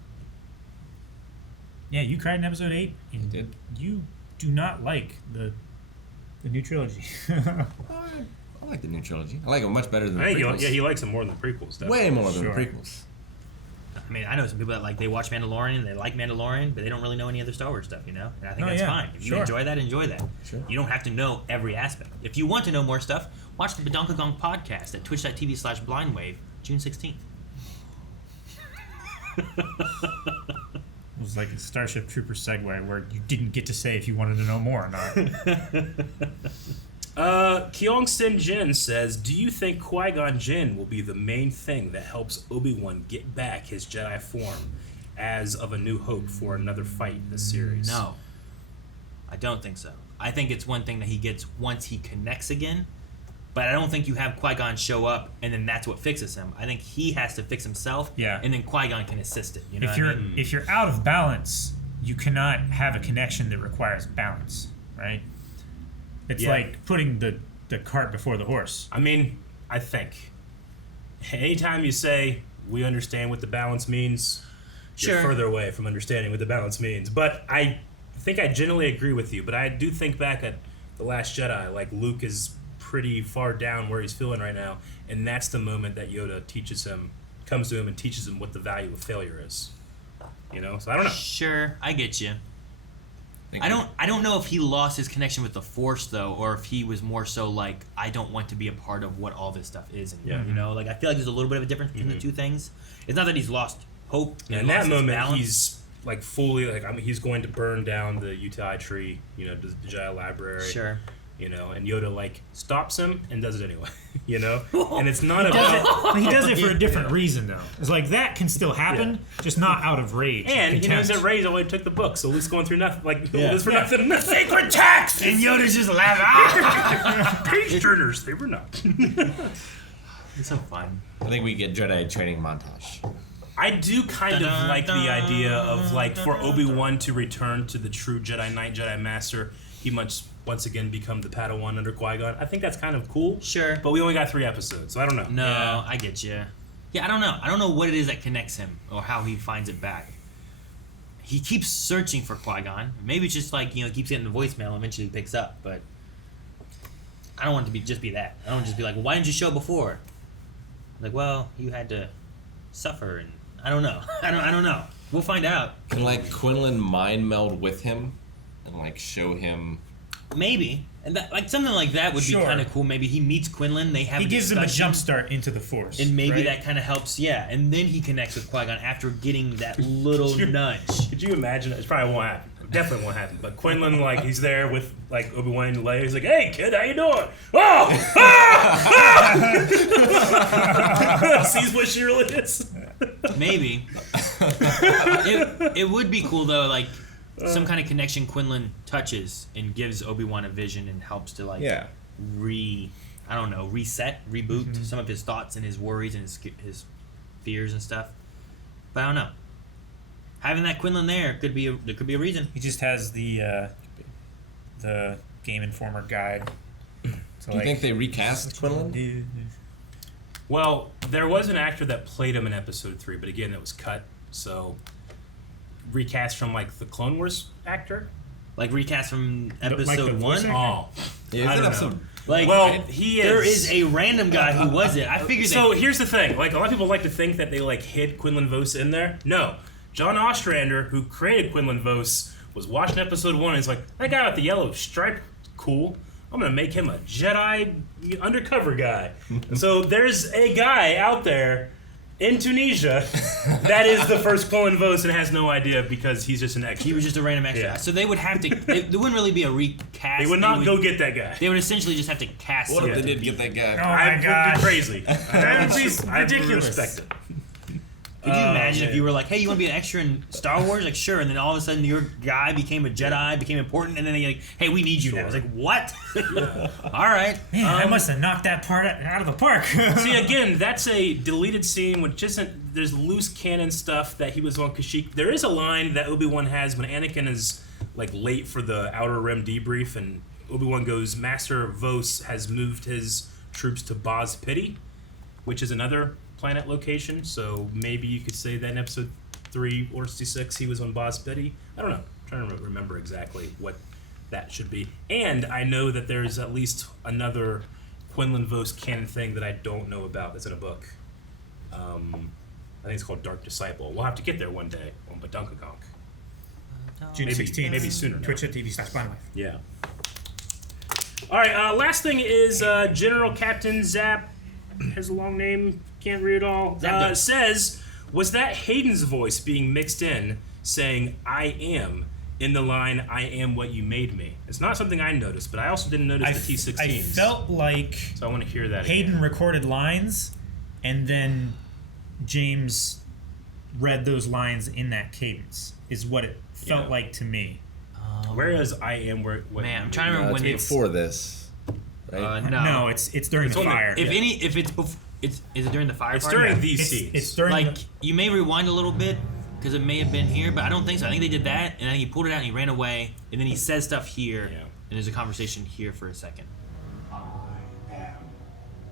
Yeah, you cried in episode 8. And I did. You do not like the new trilogy. I like the new trilogy. I like it much better than the I think prequels. he likes them more than the prequels. Definitely. Way more than Sure. the prequels. I mean, I know some people that, like, they watch Mandalorian and they like Mandalorian, but they don't really know any other Star Wars stuff, you know? And I think that's fine. If you enjoy that, enjoy that. Sure. You don't have to know every aspect. If you want to know more stuff, watch the Badonkagong podcast at twitch.tv/blindwave, June 16th. It was like a Starship Trooper segue where you didn't get to say if you wanted to know more or not. Kyong Sin Jin says, do you think Qui-Gon Jinn will be the main thing that helps Obi-Wan get back his Jedi form as of A New Hope for another fight in the series? No. I don't think so. I think it's one thing that he gets once he connects again, but I don't think you have Qui-Gon show up and then that's what fixes him. I think he has to fix himself, and then Qui-Gon can assist it. You know if you're out of balance, you cannot have a connection that requires balance, right? It's like putting the cart before the horse. I mean, I think anytime you say we understand what the balance means, you're further away from understanding what the balance means. But I think I generally agree with you. But I do think back at The Last Jedi, like Luke is pretty far down where he's feeling right now, and that's the moment that Yoda comes to him and teaches him what the value of failure is. You know, so I don't know. Sure, I get you. I don't know if he lost his connection with the Force though, or if he was more so like, I don't want to be a part of what all this stuff is anymore. You know, like I feel like there's a little bit of a difference between the two things. It's not that he's lost hope. In that moment, he's like fully like, I mean, he's going to burn down the Utah tree, you know, the Jedi library. Sure. You know, and Yoda like stops him and does it anyway. You know, and it's not he does it for a different reason though. It's like that can still happen, just not out of rage. And he knows that Rey's only took the book, so Luke's going through nothing. Like this for nothing. The sacred text, and Yoda's just laughing. Page turners, they were not. It's so fun. I think we get Jedi training montage. I do kind of like the idea of like for Obi-Wan to return to the true Jedi Knight, Jedi Master. He must once again become the Padawan under Qui-Gon. I think that's kind of cool. Sure. But we only got 3 episodes, so I don't know. No, I get you. Yeah, I don't know. I don't know what it is that connects him or how he finds it back. He keeps searching for Qui-Gon. Maybe it's just like, you know, keeps getting the voicemail and eventually he picks up, but I don't want it to just be that. I don't just be like, well, why didn't you show before? Like, well, you had to suffer, and I don't know. I don't know. We'll find out. Can like Quinlan mind meld with him and like show him? Maybe. And that, like something like that would be kind of cool. Maybe he meets Quinlan. They have. He gives him a jump start into the Force, and maybe that kind of helps. Yeah, and then he connects with Qui-Gon after getting that little nudge. Could you imagine? It probably won't happen. Definitely won't happen. But Quinlan, like, he's there with like Obi-Wan and Leia. He's like, "Hey, kid, how you doing?" Oh, sees what she really is. Maybe. It would be cool though, like. Some kind of connection Quinlan touches and gives Obi-Wan a vision and helps to like reset, reboot some of his thoughts and his worries and his fears and stuff. But I don't know. Having that Quinlan there could be a reason. He just has the Game Informer guide. Do you think they recast Quinlan? Well, there was an actor that played him in Episode 3, but again, it was cut. So. Recast from like the Clone Wars actor, like recast from Episode 1. Oh, yeah, I don't know. Like, well, he is. There is a random guy who was it. I figured. So here's the thing: like a lot of people like to think that they like hid Quinlan Vos in there. No, John Ostrander, who created Quinlan Vos, was watching Episode 1 and he's like, "That guy with the yellow stripe, cool. I'm gonna make him a Jedi undercover guy." So there's a guy out there. In Tunisia, that is the first Quinlan Vos and has no idea because he's just an extra. He was just a random extra. Yeah. So they would have to. There wouldn't really be a recast. They would not go get that guy. They would essentially just have to cast. What if they did get that guy? Oh my god, crazy! That would be ridiculous. I respect it. Could you imagine if you were like, "Hey, you want to be an extra in Star Wars?" Like, sure. And then all of a sudden, your guy became a Jedi, became important, and then they like, "Hey, we need you now." I was like, "What?" All right. Man, I must have knocked that part out of the park. See, again, that's a deleted scene, which isn't. There's loose canon stuff that he was on Kashyyyk. There is a line that Obi-Wan has when Anakin is like late for the Outer Rim debrief, and Obi-Wan goes, "Master Vos has moved his troops to Boz Pity," which is another planet location, so maybe you could say that in Episode 3 or 6 he was on Boz Pity. I don't know. I'm trying to remember exactly what that should be. And I know that there's at least another Quinlan Vos canon thing that I don't know about that's in a book. I think it's called Dark Disciple. We'll have to get there one day on Badunkakonk. June 16th. Maybe sooner. Twitch.tv/Blindlife. Yeah. Alright, last thing is General Captain Zap, has a long name, can't read it all, says, Was that Hayden's voice being mixed in, saying "I am" in the line "I am what you made me"? It's not something I noticed, but I also didn't notice the T16s. I felt like so I want to hear that. Hayden again. recorded lines, and then James read those lines in that cadence. Is what it felt like to me. Whereas I am where. Man, I'm trying to remember when it's before this. Right? No, it's during the fire. If it's before, is it during the fire? It's part? during these scenes. It's during like you may rewind a little bit because it may have been here, but I don't think so. I think they did that, and then he pulled it out and he ran away, and then he says stuff here, and there's a conversation here for a second. I am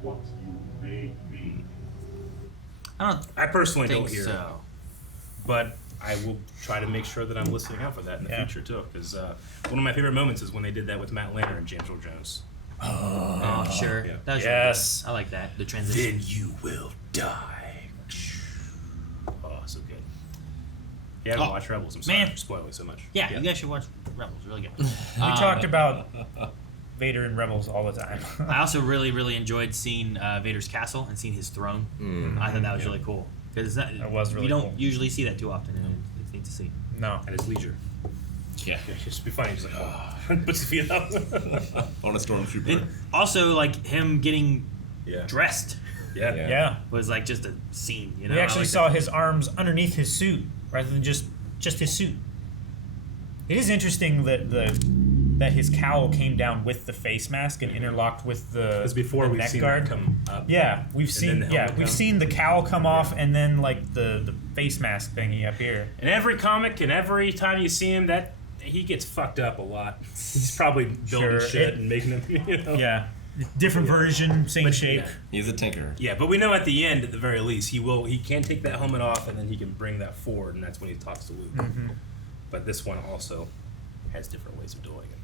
what you made me. I personally think don't hear so. it, but I will try to make sure that I'm listening out for that in the future too. Because one of my favorite moments is when they did that with Matt Lanner and James Earl Jones. Oh, sure. Yeah. That was Yes. really good. I like that. The transition. Then you will die. Oh, so good. You haven't watched Rebels. I'm sorry for spoiling so much. Yeah, you guys should watch Rebels. Really good. We talked about Vader and Rebels all the time. I also really, really enjoyed seeing Vader's castle and seeing his throne. I thought that was really cool. Because That was really you don't cool. usually see that too often, and it's neat to see. No. At his leisure. Yeah. It's just be funny. He's like, oh, puts his feet up. On a stormtrooper. And also, like him getting dressed Yeah. was like just a scene. You know, We I actually like saw that. his arms underneath his suit rather than just his suit. It is interesting that his cowl came down with the face mask and interlocked with the Because before the we've neck seen guard. that come up. Yeah, we've And seen then the helmet we've come. seen the cowl come off and then like the face mask thingy up here. In every comic and every time you see him, that he gets fucked up a lot. He's probably building shit and making them. You know? Yeah, different version, same shape. Yeah. He's a tinker. Yeah, but we know at the end, at the very least, he can take that helmet off and then he can bring that forward, and that's when he talks to Luke. Mm-hmm. But this one also has different ways of doing it.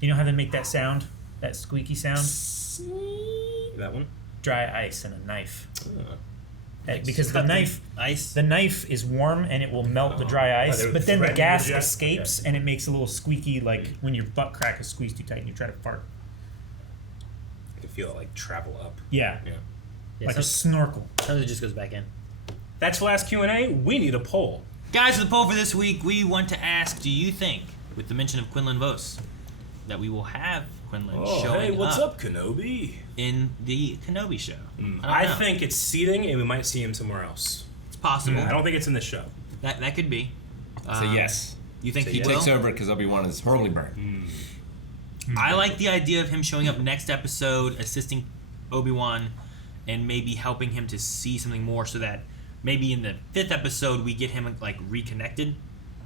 You know how they make that sound? That squeaky sound? That one? Dry ice and a knife. Nice. Because the knife is warm and it will melt the dry ice, they were but then the threatening gas the jet? escapes and it makes a little squeaky, like when your butt crack is squeezed too tight and you try to fart. You can feel it like travel up. Yeah, Yeah, like a snorkel. sometimes it just goes back in. That's last Q&A. We need a poll. Guys, for the poll for this week, we want to ask: do you think, with the mention of Quinlan Vos, that we will have Quinlan showing hey, what's up, Kenobi? in the Kenobi show? I know. think it's seeding, and we might see him somewhere else. It's possible. I don't think it's in the show. That could be. So yes. You think Say he yes. will? Takes over because Obi-Wan is horribly burned. I like the idea of him showing up next episode, assisting Obi-Wan, and maybe helping him to see something more, so that maybe in the 5th episode we get him like reconnected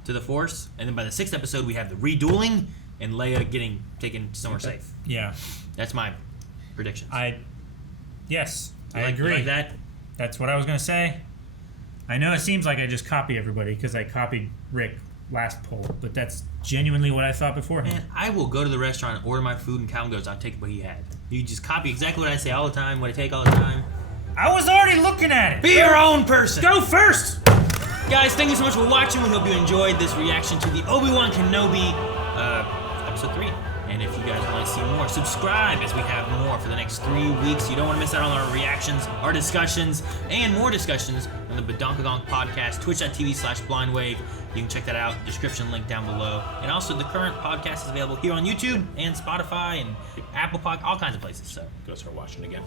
to the Force, and then by the 6th episode we have the redueling and Leia getting taken somewhere safe. Yeah, That's my prediction. yes, I You agree. like that? That's what I was gonna say. I know it seems like I just copy everybody because I copied Rick last poll, but that's genuinely what I thought beforehand. Man, I will go to the restaurant and order my food, and Calvin goes, I'll take what he had. You just copy exactly what I say all the time, what I take all the time. I was already looking at it. Be your own person! Go first! Guys, thank you so much for watching. We hope you enjoyed this reaction to the Obi-Wan Kenobi episode 3. And if you guys want to see more, subscribe as we have more for the next 3 weeks. You don't want to miss out on our reactions, our discussions, and more discussions on the Badonkagonk podcast, twitch.tv/blindwave. You can check that out. Description link down below. And also, the current podcast is available here on YouTube and Spotify and Apple Podcast, all kinds of places. So Go start watching again.